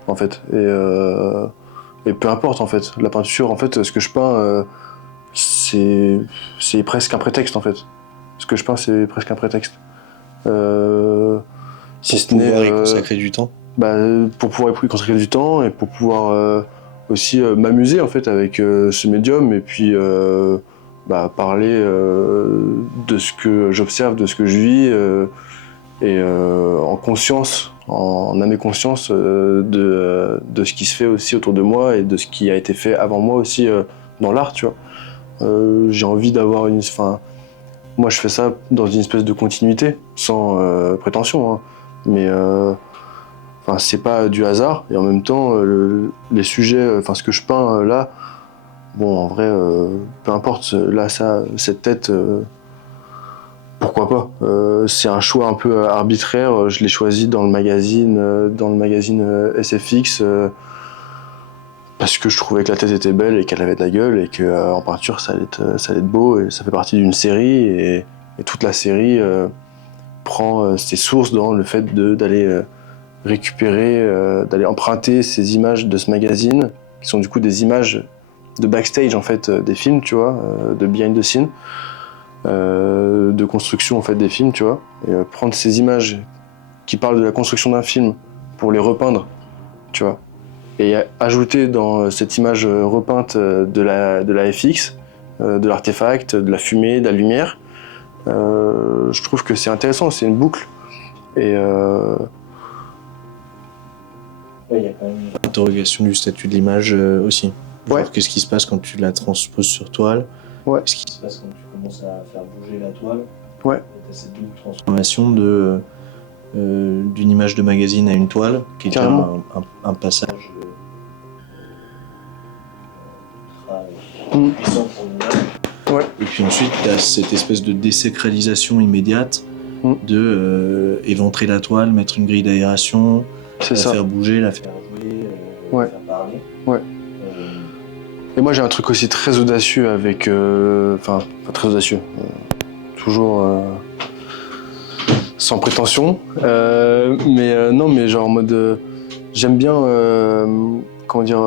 en fait. Et peu importe, en fait. La peinture, en fait, ce que je peins... c'est presque un prétexte en fait. Ce que je peins, c'est presque un prétexte. Si ce n'est pouvoir y consacrer du temps. Pour pouvoir y consacrer du temps et pour pouvoir aussi m'amuser en fait avec ce médium et puis parler de ce que j'observe, de ce que je vis et en conscience, en âme et conscience de ce qui se fait aussi autour de moi et de ce qui a été fait avant moi aussi dans l'art, tu vois. J'ai envie d'avoir moi je fais ça dans une espèce de continuité, sans prétention, hein. Mais c'est pas du hasard, et en même temps, les sujets, ce que je peins là, bon en vrai, peu importe, là cette tête, pourquoi pas. C'est un choix un peu arbitraire, je l'ai choisi dans le magazine SFX, parce que je trouvais que la tête était belle et qu'elle avait de la gueule et qu'en peinture ça allait être beau, et ça fait partie d'une série et toute la série prend ses sources dans le fait d'aller récupérer, d'aller emprunter ces images de ce magazine qui sont du coup des images de backstage en fait des films, tu vois, de behind the scene, de construction en fait des films, tu vois, et prendre ces images qui parlent de la construction d'un film pour les repeindre, tu vois. Et ajouter dans cette image repeinte de la FX, de l'artefact, de la fumée, de la lumière, je trouve que c'est intéressant, c'est une boucle. Et il y a quand même une interrogation du statut de l'image aussi. Ouais. Qu'est-ce qui se passe quand tu la transposes sur toile? Ouais. Qu'est-ce qui se passe quand tu commences à faire bouger la toile? Ouais. Tu as cette double transformation d'une image de magazine à une toile, qui est un passage puissant pour l'image. Ouais. Et puis ensuite, tu as cette espèce de désacralisation immédiate de éventrer la toile, mettre une grille d'aération, faire bouger, la faire jouer, la faire parler. Ouais. Et moi j'ai un truc aussi très audacieux avec... très audacieux. Toujours... sans prétention. Non, mais genre en mode... j'aime bien, comment dire,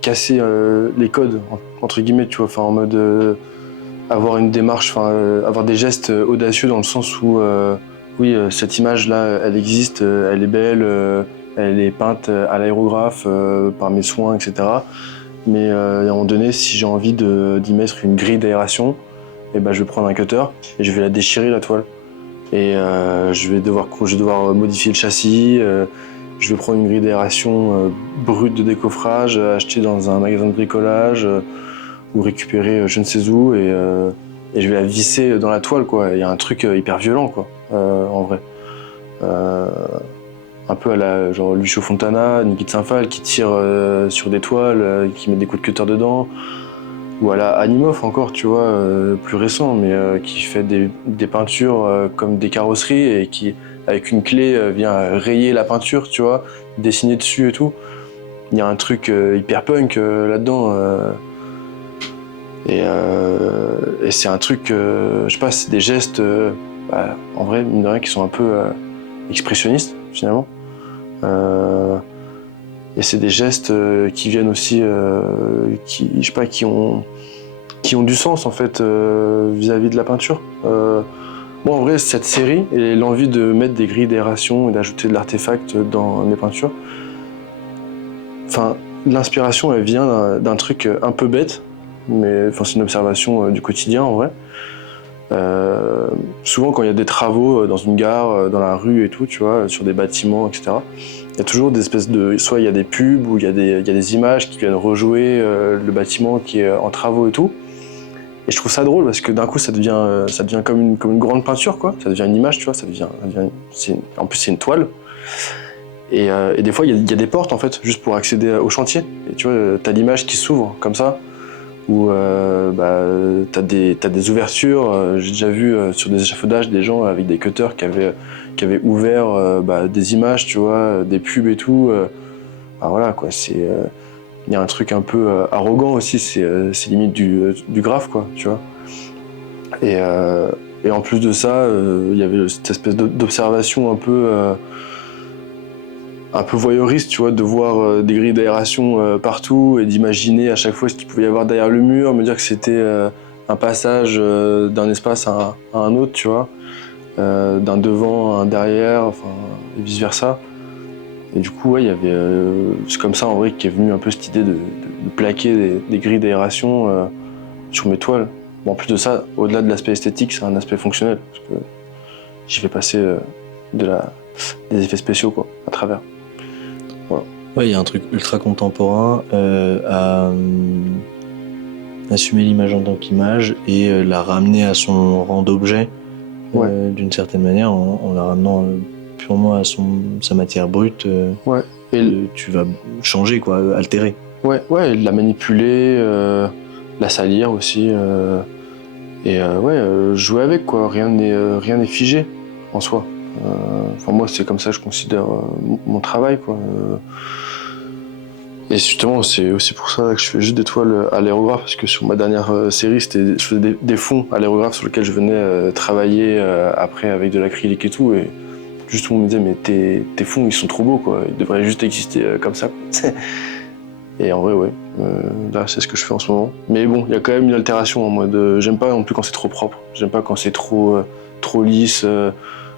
casser les codes, entre guillemets, tu vois. Enfin, en mode... avoir une démarche, avoir des gestes audacieux dans le sens où, oui, cette image-là, elle existe, elle est belle, elle est peinte à l'aérographe par mes soins, etc. Mais à un moment donné, si j'ai envie d'y mettre une grille d'aération, eh ben, je vais prendre un cutter et je vais la déchirer, la toile. Et je vais devoir modifier le châssis, je vais prendre une grille d'aération brute de décoffrage, achetée dans un magasin de bricolage, ou récupérer je ne sais où, et je vais la visser dans la toile, quoi. Il y a un truc hyper violent, quoi, en vrai. Un peu à la genre Lucio Fontana, Niki de Saint-Phalle qui tire sur des toiles, qui met des coups de cutter dedans, ou à la Animoff encore, tu vois, plus récent, mais qui fait des peintures comme des carrosseries et qui, avec une clé, vient rayer la peinture, tu vois, dessiner dessus et tout. Il y a un truc hyper punk là-dedans. Et c'est un truc, je sais pas, c'est des gestes, en vrai, mine de rien, qui sont un peu expressionnistes, finalement. Et c'est des gestes qui viennent aussi, je sais pas, qui ont du sens, en fait, vis-à-vis de la peinture. Moi, en vrai, cette série et l'envie de mettre des grilles d'aération et d'ajouter de l'artefact dans mes peintures, enfin, l'inspiration, elle vient d'un truc un peu bête, mais c'est une observation du quotidien, en vrai. Souvent, quand il y a des travaux dans une gare, dans la rue et tout, tu vois, sur des bâtiments, etc., il y a toujours des espèces de... Soit il y a des pubs, ou il y a des images qui viennent rejouer le bâtiment qui est en travaux et tout. Et je trouve ça drôle, parce que d'un coup, ça devient comme une grande peinture, quoi. Ça devient une image, tu vois, en plus, c'est une toile. Et des fois, il y a des portes, en fait, juste pour accéder au chantier. Et tu vois, t'as l'image qui s'ouvre, comme ça, où t'as des ouvertures. J'ai déjà vu sur des échafaudages des gens avec des cutters qui avaient ouvert des images, tu vois, des pubs et tout. Voilà, quoi, il y a un truc un peu arrogant aussi, c'est limite du graphe, quoi, tu vois. Et en plus de ça, il y avait cette espèce d'observation un peu voyeuriste, tu vois, de voir des grilles d'aération partout et d'imaginer à chaque fois ce qu'il pouvait y avoir derrière le mur, me dire que c'était un passage d'un espace à un autre, tu vois, d'un devant à un derrière, enfin, et vice versa. Et du coup, ouais, il y avait, c'est comme ça en vrai qu'est venue un peu cette idée de plaquer des grilles d'aération sur mes toiles. Bon, en plus de ça, au-delà de l'aspect esthétique, c'est un aspect fonctionnel, parce que j'y fais passer des effets spéciaux, quoi, à travers. Voilà. Ouais, il y a un truc ultra contemporain à assumer l'image en tant qu'image et la ramener à son rang d'objet, d'une certaine manière, en la ramenant purement à sa matière brute. Ouais. Tu vas changer, quoi, altérer. Ouais, la manipuler, la salir aussi, jouer avec, quoi. Rien n'est figé en soi. Moi, c'est comme ça que je considère mon travail, quoi. Et justement, c'est aussi pour ça que je fais juste des toiles à l'aérographe, parce que sur ma dernière série, je faisais des fonds à l'aérographe sur lesquels je venais travailler après avec de l'acrylique et tout. Et juste tout le monde me disait, mais tes fonds, ils sont trop beaux, quoi. Ils devraient juste exister comme ça, quoi. Et en vrai, ouais, là, c'est ce que je fais en ce moment. Mais bon, il y a quand même une altération en mode, j'aime pas non plus quand c'est trop propre. J'aime pas quand c'est trop lisse,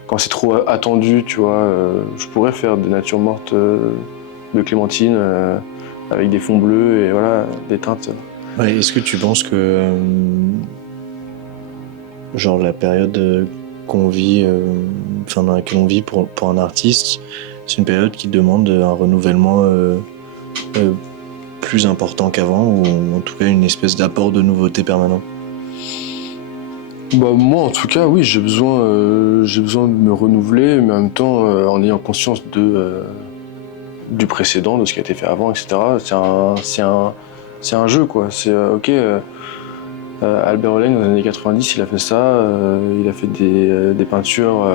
quand c'est trop attendu, tu vois. Je pourrais faire des natures mortes de clémentine avec des fonds bleus et voilà, des teintes. Ouais, est-ce que tu penses que genre la période qu'on vit, dans laquelle on vit pour un artiste, c'est une période qui demande un renouvellement plus important qu'avant, ou en tout cas une espèce d'apport de nouveauté permanent? Moi, en tout cas, oui, j'ai besoin de me renouveler, mais en même temps, en ayant conscience du précédent, de ce qui a été fait avant, etc. C'est un jeu, quoi. C'est ok. Albert Hollène, dans les années 90, il a fait ça. Il a fait des peintures,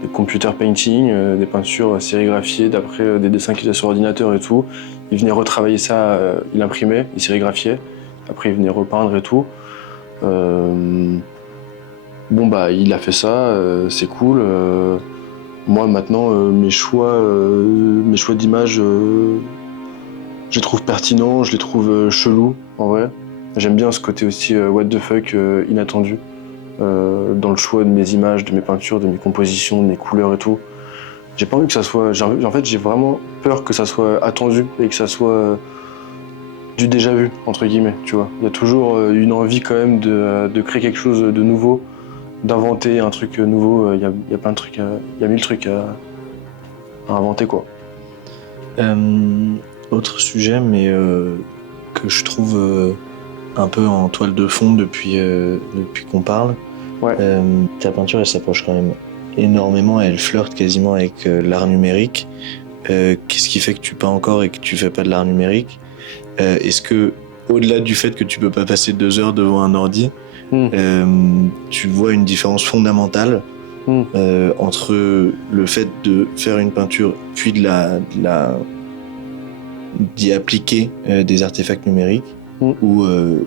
des computer painting, des peintures sérigraphiées d'après des dessins qu'il a sur ordinateur et tout. Il venait retravailler ça, il imprimait, il sérigraphiait. Après, il venait repeindre et tout. bon bah il a fait ça, c'est cool. Moi maintenant mes choix d'images, je les trouve pertinents, je les trouve chelous en vrai. J'aime bien ce côté aussi what the fuck inattendu dans le choix de mes images, de mes peintures, de mes compositions, de mes couleurs et tout. J'ai pas envie que ça soit. En fait, j'ai vraiment peur que ça soit attendu et que ça soit du déjà vu, entre guillemets, tu vois. Il y a toujours une envie quand même de créer quelque chose de nouveau, d'inventer un truc nouveau. Il y a plein de trucs, il y a 1000 trucs à inventer, quoi. Autre sujet, mais que je trouve un peu en toile de fond depuis qu'on parle. Ouais. Ta peinture, elle s'approche quand même énormément, elle flirte quasiment avec l'art numérique. Qu'est-ce qui fait que tu peins encore et que tu fais pas de l'art numérique? Est-ce que, au-delà du fait que tu peux pas passer 2 heures devant un ordi, tu vois une différence fondamentale entre le fait de faire une peinture puis d'y appliquer des artefacts numériques ou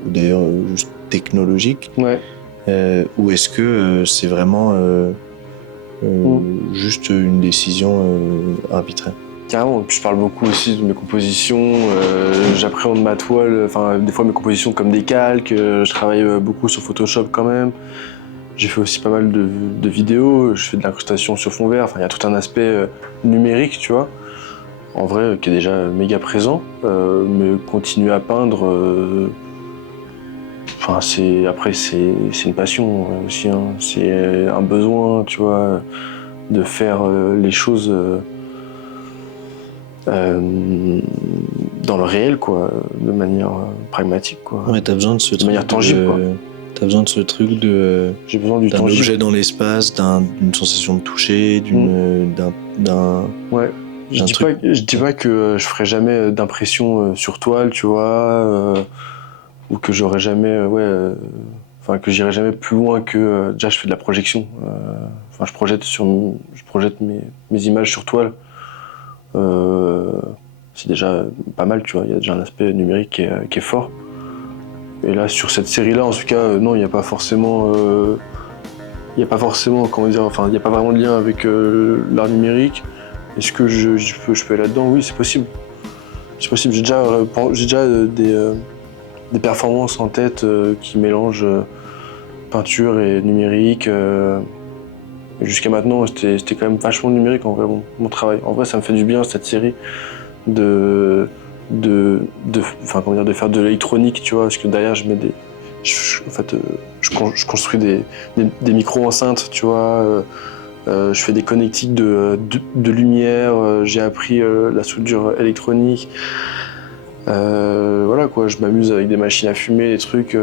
d'ailleurs juste technologiques, ou est-ce que c'est vraiment juste une décision arbitraire? Carrément, puis je parle beaucoup aussi de mes compositions, j'appréhende ma toile, enfin des fois mes compositions comme des calques, je travaille beaucoup sur Photoshop quand même. J'ai fait aussi pas mal de vidéos, je fais de l'incrustation sur fond vert, enfin il y a tout un aspect numérique, tu vois, en vrai qui est déjà méga présent, mais continuer à peindre, enfin après c'est une passion aussi, hein. C'est un besoin, tu vois, de faire les choses dans le réel, quoi, de manière pragmatique, quoi. Ouais, t'as besoin de ce truc manière tangible, quoi. T'as besoin de ce truc de. J'ai besoin du d'un tangible. objet dans l'espace, d'une sensation de toucher, d'un. Ouais. Je dis pas que je ferai jamais d'impression sur toile, tu vois, ou que j'aurai jamais, enfin que j'irai jamais plus loin que déjà je fais de la projection. Enfin, je projette mes images sur toile. C'est déjà pas mal, tu vois. Il y a déjà un aspect numérique qui est fort. Et là, sur cette série-là, en tout cas, non, il n'y a pas forcément, comment dire, enfin, il n'y a pas vraiment de lien avec l'art numérique. Est-ce que je peux aller là-dedans? Oui, c'est possible. C'est possible. J'ai déjà des performances en tête qui mélangent peinture et numérique. Jusqu'à maintenant, c'était quand même vachement numérique en vrai, mon travail. En vrai, ça me fait du bien cette série de faire de l'électronique, tu vois, parce que derrière, je construis des micro-enceintes, tu vois. Je fais des connectiques de lumière. J'ai appris la soudure électronique. Voilà quoi, je m'amuse avec des machines à fumer, des trucs.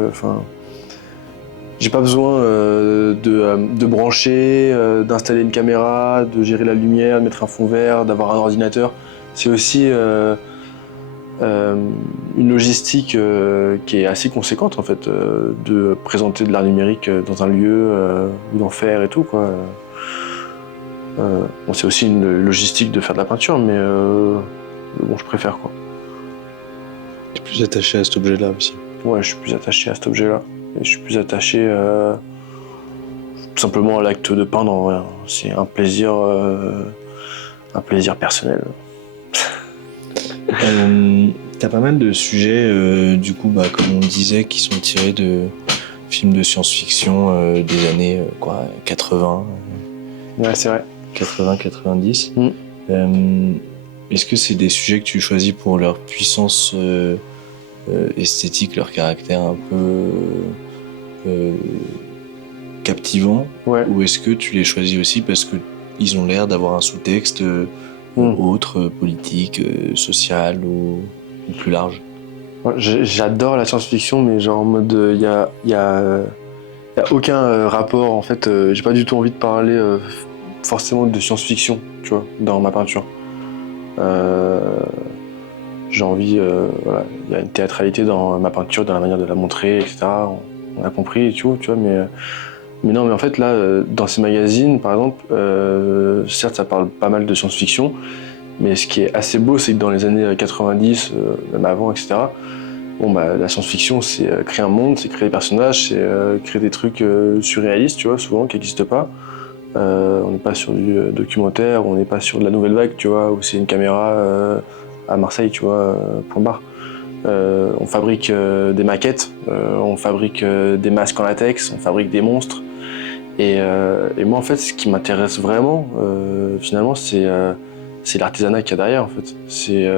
J'ai pas besoin de brancher, d'installer une caméra, de gérer la lumière, de mettre un fond vert, d'avoir un ordinateur. C'est aussi une logistique qui est assez conséquente en fait, de présenter de l'art numérique dans un lieu, ou d'en faire et tout, quoi. Bon, c'est aussi une logistique de faire de la peinture, mais bon, je préfère, quoi. Tu es plus attaché à cet objet-là aussi? Ouais, je suis plus attaché à cet objet-là. Et je suis plus attaché tout simplement à l'acte de peindre, en vrai. C'est un plaisir personnel. T'as pas mal de sujets, du coup, comme on disait, qui sont tirés de films de science-fiction des années 80. Ouais, c'est vrai. 80-90. Est-ce que c'est des sujets que tu choisis pour leur puissance esthétique, leur caractère un peu captivant, ou est-ce que tu les choisis aussi parce qu'ils ont l'air d'avoir un sous-texte autre, politique, social ou plus large? J'adore la science-fiction, mais genre en mode il y a aucun rapport en fait. J'ai pas du tout envie de parler forcément de science-fiction, tu vois, dans ma peinture. J'ai envie, voilà, il y a une théâtralité dans ma peinture, dans la manière de la montrer, etc. On a compris, tu vois, mais non, mais en fait là, dans ces magazines, par exemple, certes, ça parle pas mal de science-fiction, mais ce qui est assez beau, c'est que dans les années 90, même avant, etc., Bon, bah, la science-fiction, c'est créer un monde, c'est créer des personnages, c'est créer des trucs surréalistes, tu vois, souvent, qui n'existent pas. On n'est pas sur du documentaire, on n'est pas sur de la nouvelle vague, tu vois, où c'est une caméra à Marseille, tu vois, point barre. On fabrique des maquettes, on fabrique des masques en latex, on fabrique des monstres. Et moi, en fait, ce qui m'intéresse vraiment, finalement, c'est l'artisanat qu'il y a derrière, en fait. C'est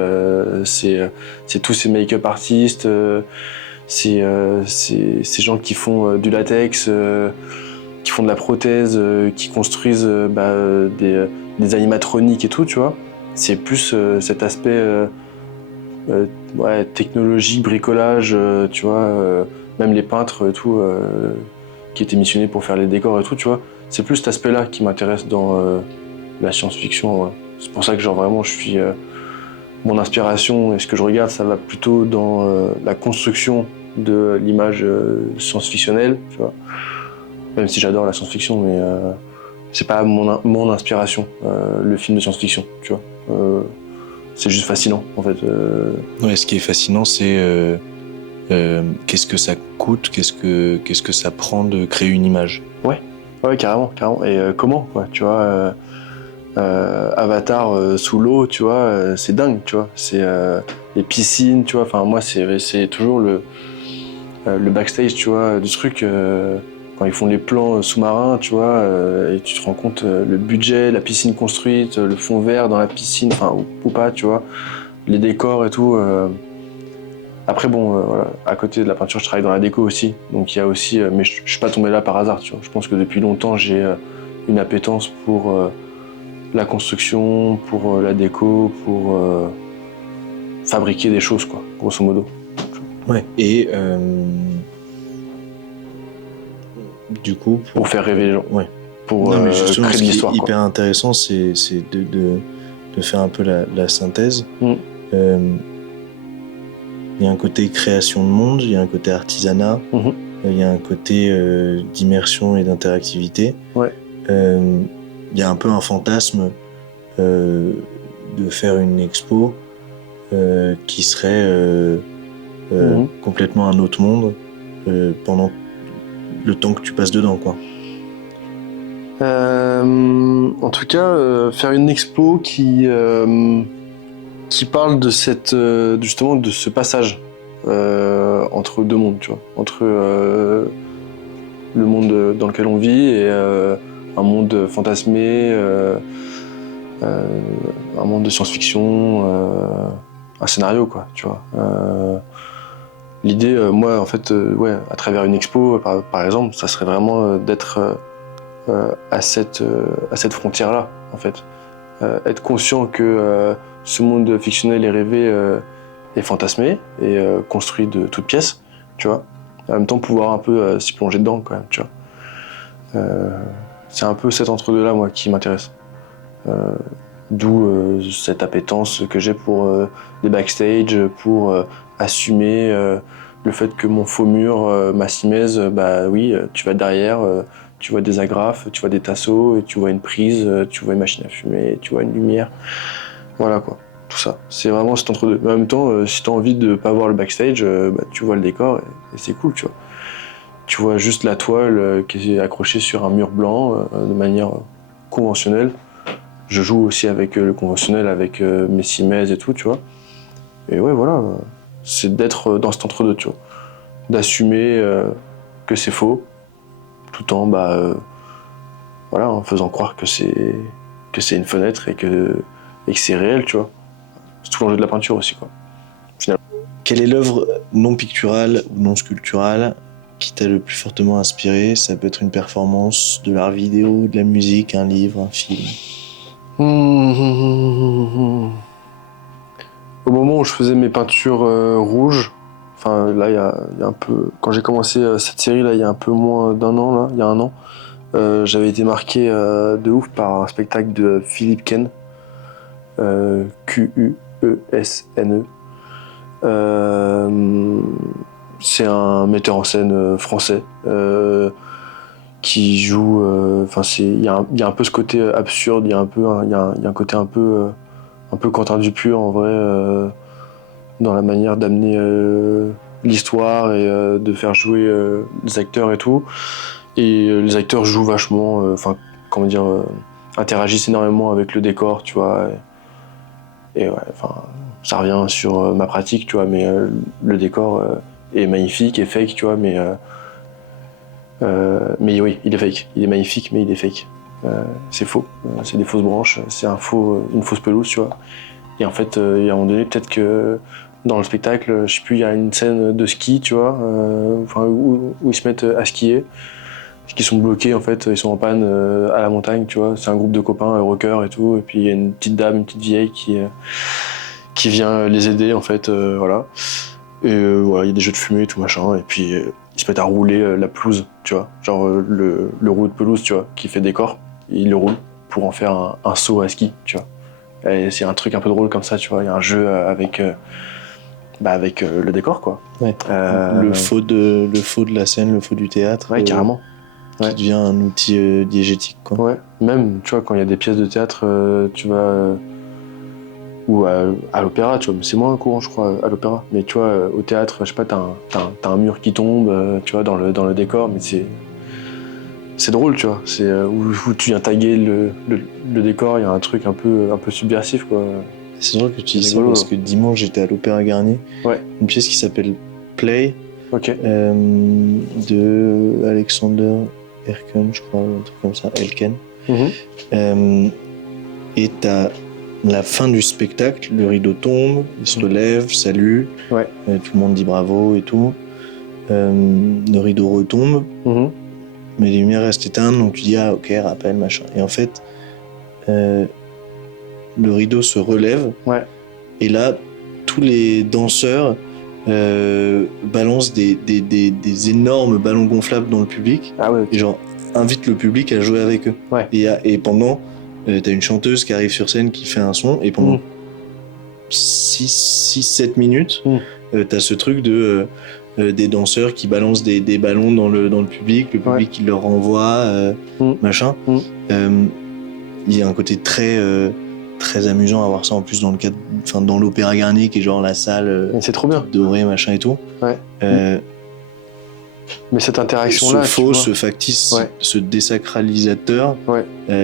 tous ces make-up artistes, ces gens qui font du latex, qui font de la prothèse, qui construisent des animatroniques et tout, tu vois. C'est plus cet aspect ouais, technologie, bricolage, tu vois. Même les peintres et tout, qui étaient missionnés pour faire les décors et tout, tu vois. C'est plus cet aspect-là qui m'intéresse dans la science-fiction. Ouais. C'est pour ça que genre vraiment je suis mon inspiration et ce que je regarde, ça va plutôt dans la construction de l'image science-fictionnelle, tu vois. Même si j'adore la science-fiction, mais c'est pas mon inspiration, le film de science-fiction, tu vois. C'est juste fascinant, en fait. Ouais, ce qui est fascinant, c'est qu'est-ce que ça coûte, qu'est-ce que ça prend de créer une image. Ouais, carrément, carrément. Et comment, quoi, tu vois. Avatar sous l'eau, tu vois, c'est dingue, tu vois. C'est les piscines, tu vois. Enfin, moi, c'est toujours le backstage, tu vois, du truc. Quand ils font les plans sous-marins, tu vois, et tu te rends compte le budget, la piscine construite, le fond vert dans la piscine, enfin, ou pas, tu vois, les décors et tout. Après, bon, voilà, à côté de la peinture, je travaille dans la déco aussi. Donc, il y a aussi. Mais je suis pas tombé là par hasard, tu vois. Je pense que depuis longtemps, j'ai une appétence pour la construction, pour la déco, pour fabriquer des choses, quoi, grosso modo. Ouais. Et du coup, pour faire rêver les gens. Ouais. Pour non, mais justement, créer de l'histoire. Ce qui est hyper intéressant, c'est de faire un peu la synthèse. Il y a un côté création de monde, il y a un côté artisanat, il y a un côté d'immersion et d'interactivité. Ouais. Il y a un peu un fantasme de faire une expo qui serait complètement un autre monde pendant le temps que tu passes dedans, quoi. En tout cas, faire une expo qui parle de cette justement de ce passage entre deux mondes, tu vois, entre le monde dans lequel on vit et un monde fantasmé, un monde de science-fiction, un scénario, quoi, tu vois. L'idée, moi, en fait, ouais, à travers une expo, par exemple, ça serait vraiment d'être à cette frontière-là, en fait. Être conscient que ce monde fictionnel et rêvé est fantasmé et construit de toutes pièces, tu vois. En même temps, pouvoir un peu s'y plonger dedans, quand même, tu vois. C'est un peu cet entre-deux-là, moi, qui m'intéresse. D'où cette appétence que j'ai pour les backstage, pour assumer le fait que mon faux mur, ma simèse, bah oui, tu vas derrière, tu vois des agrafes, tu vois des tasseaux, et tu vois une prise, tu vois une machine à fumer, tu vois une lumière. Voilà, quoi, tout ça. C'est vraiment cet entre-deux. Mais en même temps, si t'as envie de pas voir le backstage, bah, tu vois le décor et c'est cool, tu vois. Tu vois juste la toile qui est accrochée sur un mur blanc de manière conventionnelle. Je joue aussi avec le conventionnel, avec mes simèses et tout, tu vois. Et ouais, voilà, c'est d'être dans cet entre-deux, tu vois. D'assumer que c'est faux, tout en voilà, en faisant croire que c'est une fenêtre et que c'est réel, tu vois. C'est tout l'enjeu de la peinture aussi, quoi. Finalement. Quelle est l'œuvre non picturale ou non sculpturale qui t'a le plus fortement inspiré? Ça peut être une performance, de l'art vidéo, de la musique, un livre, un film. Au moment où je faisais mes peintures rouges, enfin là il y a un peu, quand j'ai commencé cette série là, il y a un peu moins d'un an là, il y a un an, j'avais été marqué de ouf par un spectacle de Philippe Ken, Quesne. C'est un metteur en scène français qui joue, enfin il y a un peu ce côté absurde, il y a un côté un peu Quentin Dupieux en vrai dans la manière d'amener l'histoire et de faire jouer les acteurs et tout. Et les acteurs jouent vachement, comment dire, interagissent énormément avec le décor, tu vois. Et ouais, enfin, ça revient sur ma pratique, tu vois, mais le décor est magnifique et fake, tu vois, mais oui, il est fake. Il est magnifique, mais il est fake. C'est faux. C'est des fausses branches, c'est une fausse pelouse, tu vois. Et en fait, il y a un moment donné, peut-être que dans le spectacle, je sais plus, il y a une scène de ski, tu vois, où ils se mettent à skier. Qui sont bloqués en fait, ils sont en panne à la montagne, tu vois. C'est un groupe de copains rockers et tout, et puis il y a une petite dame, une petite vieille qui vient les aider en fait, voilà. Et voilà, il y a des jeux de fumée et tout machin, et puis ils se mettent à rouler la pelouse, tu vois. Genre le rouleau de pelouse, tu vois, qui fait décor, ils le roulent pour en faire un saut à ski, tu vois. Et c'est un truc un peu drôle comme ça, tu vois. Il y a un jeu avec le décor, quoi. Ouais. Le faux de la scène, le faux du théâtre. Ouais, carrément. Qui devient un outil diégétique, quoi. Ouais, même, tu vois, quand il y a des pièces de théâtre, tu vas... ou à l'opéra, tu vois, c'est moins courant, je crois, à l'opéra. Mais tu vois, au théâtre, je sais pas, t'as un mur qui tombe, tu vois, dans le décor, mais c'est drôle, tu vois. C'est où tu viens taguer le décor, il y a un truc un peu subversif, quoi. C'est drôle que tu dis ça, parce que dimanche, j'étais à l'Opéra Garnier. Ouais. Une pièce qui s'appelle Play, de Alexander Herken, je crois, un truc comme ça, Elken. Et t'as la fin du spectacle, le rideau tombe, il se relève, salue, tout le monde dit bravo et tout. Le rideau retombe, mais les lumières restent éteintes, donc tu dis ah ok, rappel, machin. Et en fait, le rideau se relève, et là, tous les danseurs balancent des énormes ballons gonflables dans le public, et genre invitent le public à jouer avec eux. Et pendant, t'as une chanteuse qui arrive sur scène qui fait un son, et pendant 6-7 minutes, t'as ce truc de des danseurs qui balancent des ballons dans le public, le public qui leur renvoie, machin. Il y a un côté très amusant à voir ça en plus dans l'Opéra Garnier, qui est genre la salle c'est trop bien, dorée, machin et tout. Mais cette interaction-là, ce faux, ce factice, ce désacralisateur,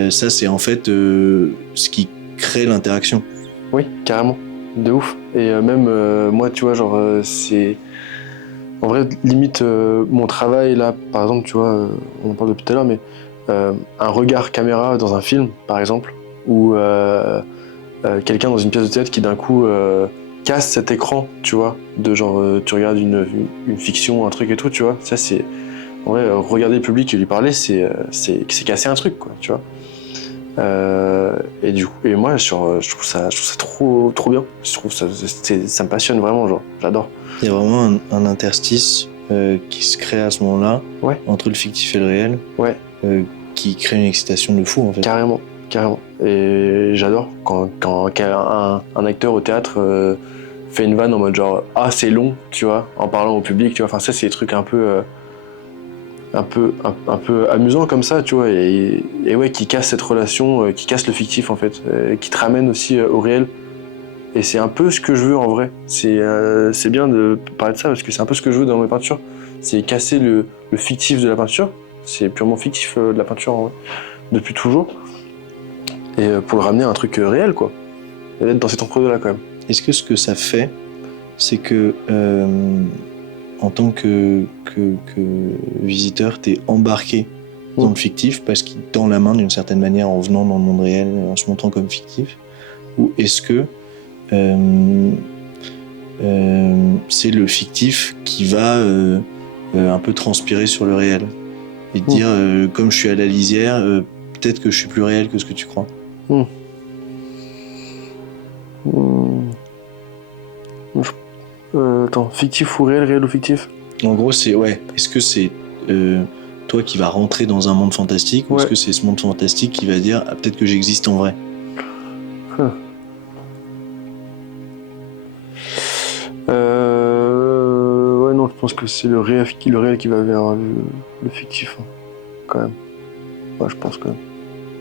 ça c'est en fait ce qui crée l'interaction. Oui, carrément, de ouf. Et même moi, tu vois, genre c'est... En vrai, limite, mon travail là, par exemple, tu vois, on en parle depuis tout à l'heure, mais un regard caméra dans un film, par exemple, ou quelqu'un dans une pièce de théâtre qui d'un coup casse cet écran, tu vois, de genre tu regardes une fiction, un truc et tout, tu vois, ça c'est... En vrai, regarder le public et lui parler, c'est casser un truc, quoi, tu vois. Et moi, je trouve ça trop bien. Je trouve ça me passionne vraiment, genre, j'adore. Il y a vraiment un interstice qui se crée à ce moment-là, entre le fictif et le réel, qui crée une excitation de fou, en fait. Carrément. Et j'adore quand un acteur au théâtre fait une vanne en mode genre « Ah, c'est long », tu vois, en parlant au public, tu vois. Enfin, ça, c'est des trucs un peu amusant comme ça, tu vois, et qui casse cette relation, qui casse le fictif en fait, qui te ramène aussi au réel. Et c'est un peu ce que je veux en vrai. C'est bien de parler de ça parce que c'est un peu ce que je veux dans mes peintures. C'est casser le fictif de la peinture. C'est purement fictif de la peinture en vrai, depuis toujours. Et pour le ramener à un truc réel, quoi. Et d'être dans cet entre-deux là quand même. Est-ce que ce que ça fait, c'est que en tant que visiteur, t'es embarqué dans le fictif parce qu'il tend la main d'une certaine manière en venant dans le monde réel, en se montrant comme fictif, ou est-ce que c'est le fictif qui va un peu transpirer sur le réel et dire comme je suis à la lisière, peut-être que je suis plus réel que ce que tu crois. Attends, fictif ou réel, réel ou fictif? En gros, c'est est-ce que c'est toi qui vas rentrer dans un monde fantastique, ou est-ce que c'est ce monde fantastique qui va dire ah, peut-être que j'existe en vrai? Ouais, non, je pense que c'est le réel qui va vers le fictif, hein, quand même. Ouais, je pense quand même.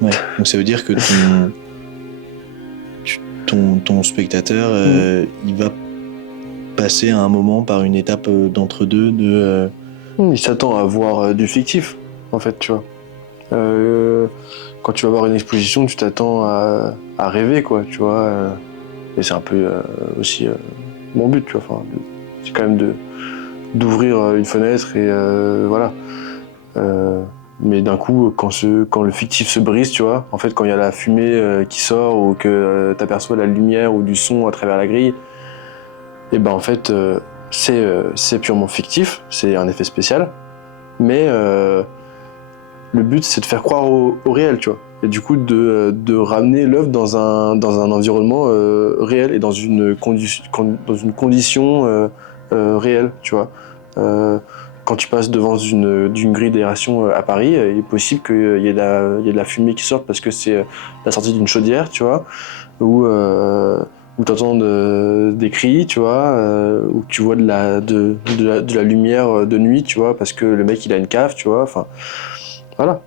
Ouais, donc ça veut dire que ton spectateur, il va passer à un moment par une étape d'entre-deux de... Il s'attend à voir du fictif, en fait, tu vois. Quand tu vas voir une exposition, tu t'attends à rêver, quoi, tu vois. Et c'est un peu aussi mon but, tu vois. Enfin, c'est quand même d'ouvrir une fenêtre et voilà. Mais d'un coup, quand le fictif se brise, tu vois, en fait, quand il y a la fumée qui sort ou que t'aperçois la lumière ou du son à travers la grille, et ben en fait, c'est purement fictif, c'est un effet spécial, mais le but, c'est de faire croire au réel, tu vois. Et du coup, de ramener l'œuvre dans un environnement réel et dans une condition réelle, tu vois. Quand tu passes devant d'une grille d'aération à Paris, il est possible qu'il y ait de la fumée qui sorte parce que c'est la sortie d'une chaudière, tu vois, ou tu entends des cris, tu vois, ou tu vois de la lumière de nuit, tu vois, parce que le mec il a une cave, tu vois, enfin, voilà.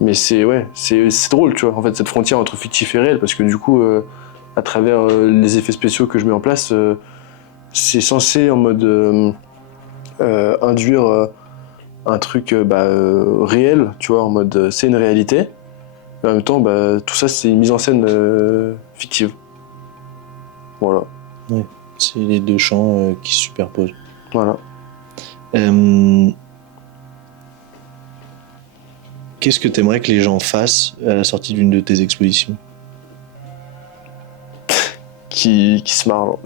Mais c'est drôle, tu vois, en fait, cette frontière entre fictif et réel, parce que du coup, à travers les effets spéciaux que je mets en place, c'est censé en mode induire un truc réel, tu vois, en mode c'est une réalité, mais en même temps, tout ça, c'est une mise en scène fictive. Voilà. Ouais, c'est les deux champs qui se superposent. Voilà. Qu'est-ce que tu aimerais que les gens fassent à la sortie d'une de tes expositions? Qui se marre,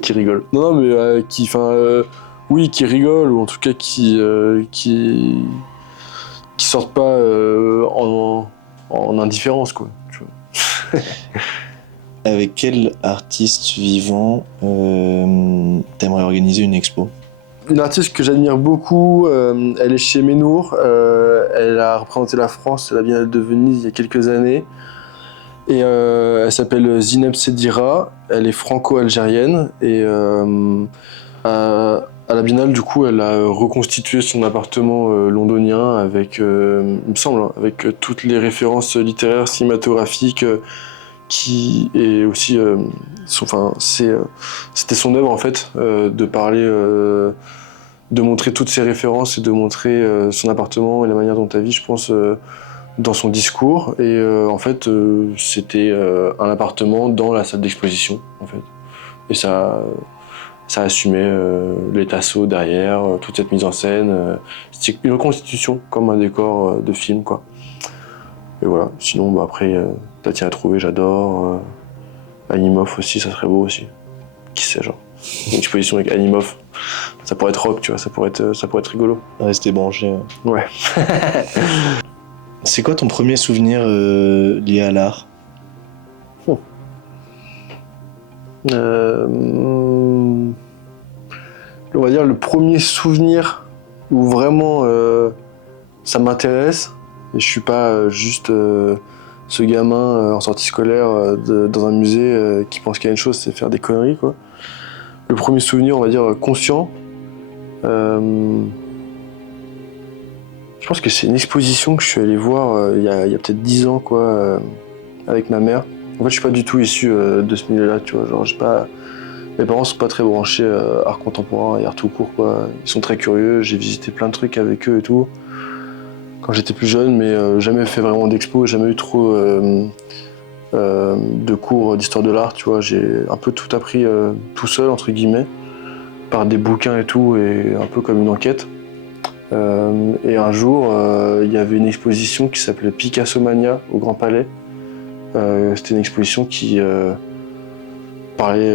qui rigole. Non, mais oui, qui rigole, ou en tout cas qui sortent pas en indifférence, quoi. Tu vois. Avec quel artiste vivant t'aimerais organiser une expo? Une artiste que j'admire beaucoup, elle est chez Ménour, elle a représenté la France à la Biennale de Venise il y a quelques années. Et elle s'appelle Zineb Sedira, elle est franco-algérienne et à la Biennale du coup elle a reconstitué son appartement londonien avec, il me semble, avec toutes les références littéraires, cinématographiques qui et aussi, c'était son œuvre en fait, de parler, de montrer toutes ses références et de montrer son appartement et la manière dont elle vit, je pense. Dans son discours et en fait c'était un appartement dans la salle d'exposition en fait et ça assumait les tasseaux derrière, toute cette mise en scène, c'était une reconstitution comme un décor de film quoi. Et voilà, sinon après Tatiana Trouvé j'adore, Animoff aussi ça serait beau aussi, qui sait genre une exposition avec Animoff, ça pourrait être rock tu vois, ça pourrait être rigolo. Rester branché. Ouais. C'est quoi ton premier souvenir lié à l'art? On va dire le premier souvenir où vraiment ça m'intéresse et je suis pas juste ce gamin en sortie scolaire dans un musée qui pense qu'il y a une chose, c'est faire des conneries quoi. Le premier souvenir, on va dire conscient, je pense que c'est une exposition que je suis allé voir il y a peut-être 10 ans quoi, avec ma mère. En fait, je suis pas du tout issu de ce milieu-là, tu vois. Genre, mes parents sont pas très branchés art contemporain et art tout court, quoi. Ils sont très curieux. J'ai visité plein de trucs avec eux et tout quand j'étais plus jeune, mais jamais fait vraiment d'expo, jamais eu trop de cours d'histoire de l'art, tu vois. J'ai un peu tout appris tout seul entre guillemets, par des bouquins et tout, et un peu comme une enquête. Et un jour, il y avait une exposition qui s'appelait Picasso Mania au Grand Palais. C'était une exposition qui parlait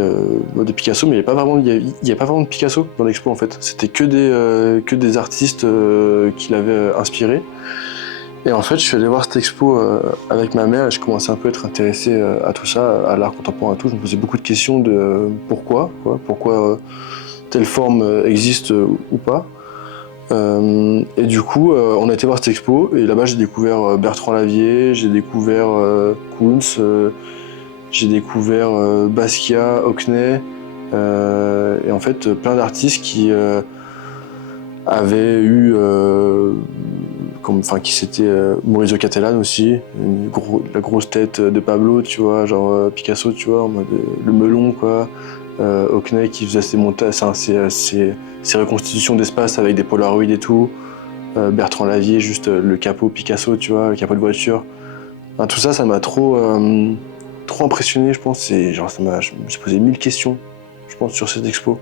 de Picasso, mais il n'y a pas vraiment de Picasso dans l'expo en fait. C'était que des artistes qui l'avaient inspiré. Et en fait, je suis allé voir cette expo avec ma mère et je commençais un peu à être intéressé à tout ça, à l'art contemporain et tout. Je me posais beaucoup de questions de pourquoi telle forme existe ou pas. Et du coup, on a été voir cette expo et là-bas j'ai découvert Bertrand Lavier, j'ai découvert Koons, j'ai découvert Basquiat, Hockney, et en fait plein d'artistes qui avaient eu qui c'était Maurizio Cattelan aussi, la grosse tête de Pablo, tu vois, genre Picasso, tu vois, en mode le melon, quoi. Hockney qui faisait ses reconstitutions d'espace avec des polaroids et tout. Bertrand Lavier, juste le capot Picasso, tu vois, le capot de voiture. Enfin, tout ça, ça m'a trop impressionné, je pense. Et genre, j'ai posé 1000 questions, je pense, sur cette expo.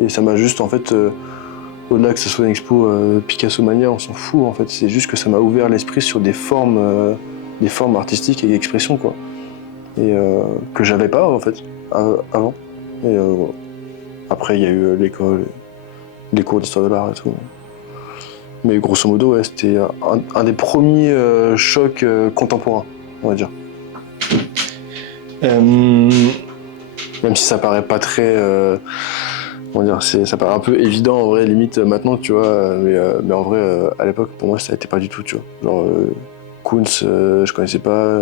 Et ça m'a juste, en fait, au-delà que ce soit une expo Picasso Mania, on s'en fout, en fait. C'est juste que ça m'a ouvert l'esprit sur des formes artistiques et d'expression, quoi. Et que j'avais pas, en fait, avant. Et voilà. Après, il y a eu l'école, les cours d'histoire de l'art et tout. Mais grosso modo, ouais, c'était un des premiers chocs contemporains, on va dire. Même si ça paraît pas très... comment dire, ça paraît un peu évident en vrai, limite maintenant, tu vois. Mais en vrai, à l'époque, pour moi, ça n'était pas du tout, tu vois. Genre, Koons, je connaissais pas.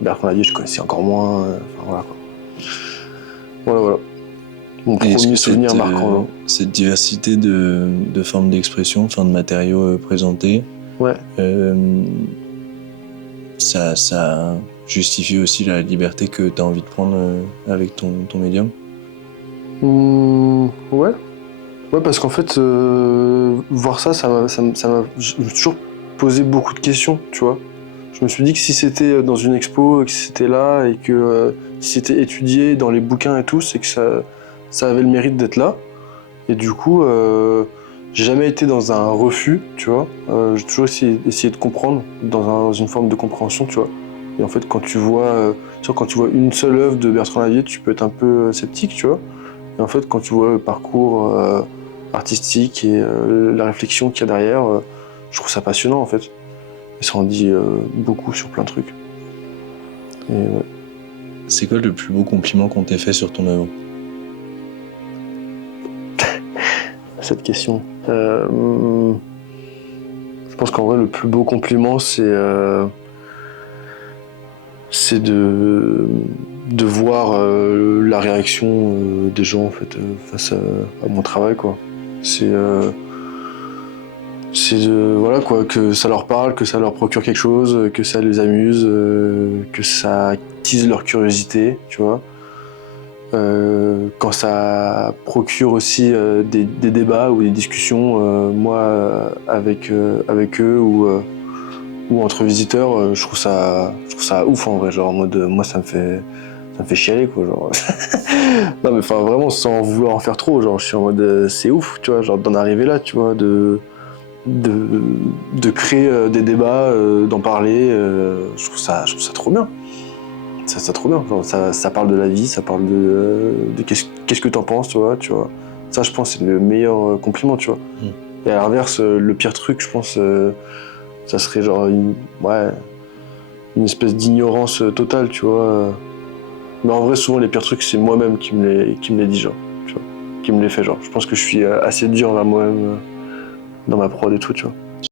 Bertrand Lavier, je connaissais encore moins. Enfin, voilà, quoi. Voilà. Mon premier souvenir marquant. Cette diversité de formes d'expression, de matériaux présentés, ouais. Ça justifie aussi la liberté que tu as envie de prendre avec ton médium. Ouais. Ouais, parce qu'en fait, voir ça m'a toujours posé beaucoup de questions, tu vois. Je me suis dit que si c'était dans une expo, que c'était là, et que si c'était étudié dans les bouquins et tout, c'est que ça avait le mérite d'être là. Et du coup, j'ai jamais été dans un refus, tu vois. J'ai toujours essayé de comprendre, dans une forme de compréhension, tu vois. Et en fait, quand tu vois une seule œuvre de Bertrand Lavier, tu peux être un peu sceptique, tu vois. Et en fait, quand tu vois le parcours artistique et la réflexion qu'il y a derrière, je trouve ça passionnant, en fait. Et ça en dit beaucoup sur plein de trucs. Et ouais. C'est quoi le plus beau compliment qu'on t'ait fait sur ton œuvre? Cette question. Je pense qu'en vrai, le plus beau compliment, c'est de voir la réaction des gens, en fait, face à mon travail, quoi. C'est voilà, quoi, que ça leur parle, que ça leur procure quelque chose, que ça les amuse, que ça attise leur curiosité, tu vois. Quand ça procure aussi des débats ou des discussions, moi avec eux ou entre visiteurs, je trouve ça ouf en vrai, genre en mode moi ça me fait chialer, quoi, genre. Non mais enfin vraiment sans vouloir en faire trop, genre je suis en mode c'est ouf, tu vois, genre d'en arriver là, tu vois, de créer des débats, d'en parler, je trouve ça trop bien. Ça trop bien, genre, ça parle de la vie, ça parle de qu'est-ce que t'en penses, toi, tu vois. Ça, je pense, c'est le meilleur compliment, tu vois. Et à l'inverse, le pire truc, je pense, ça serait genre une espèce d'ignorance totale, tu vois. Mais en vrai, souvent, les pires trucs, c'est moi-même qui me les dis, genre, tu vois, qui me les fait, genre. Je pense que je suis assez dur envers moi-même dans ma prod et tout, tu vois.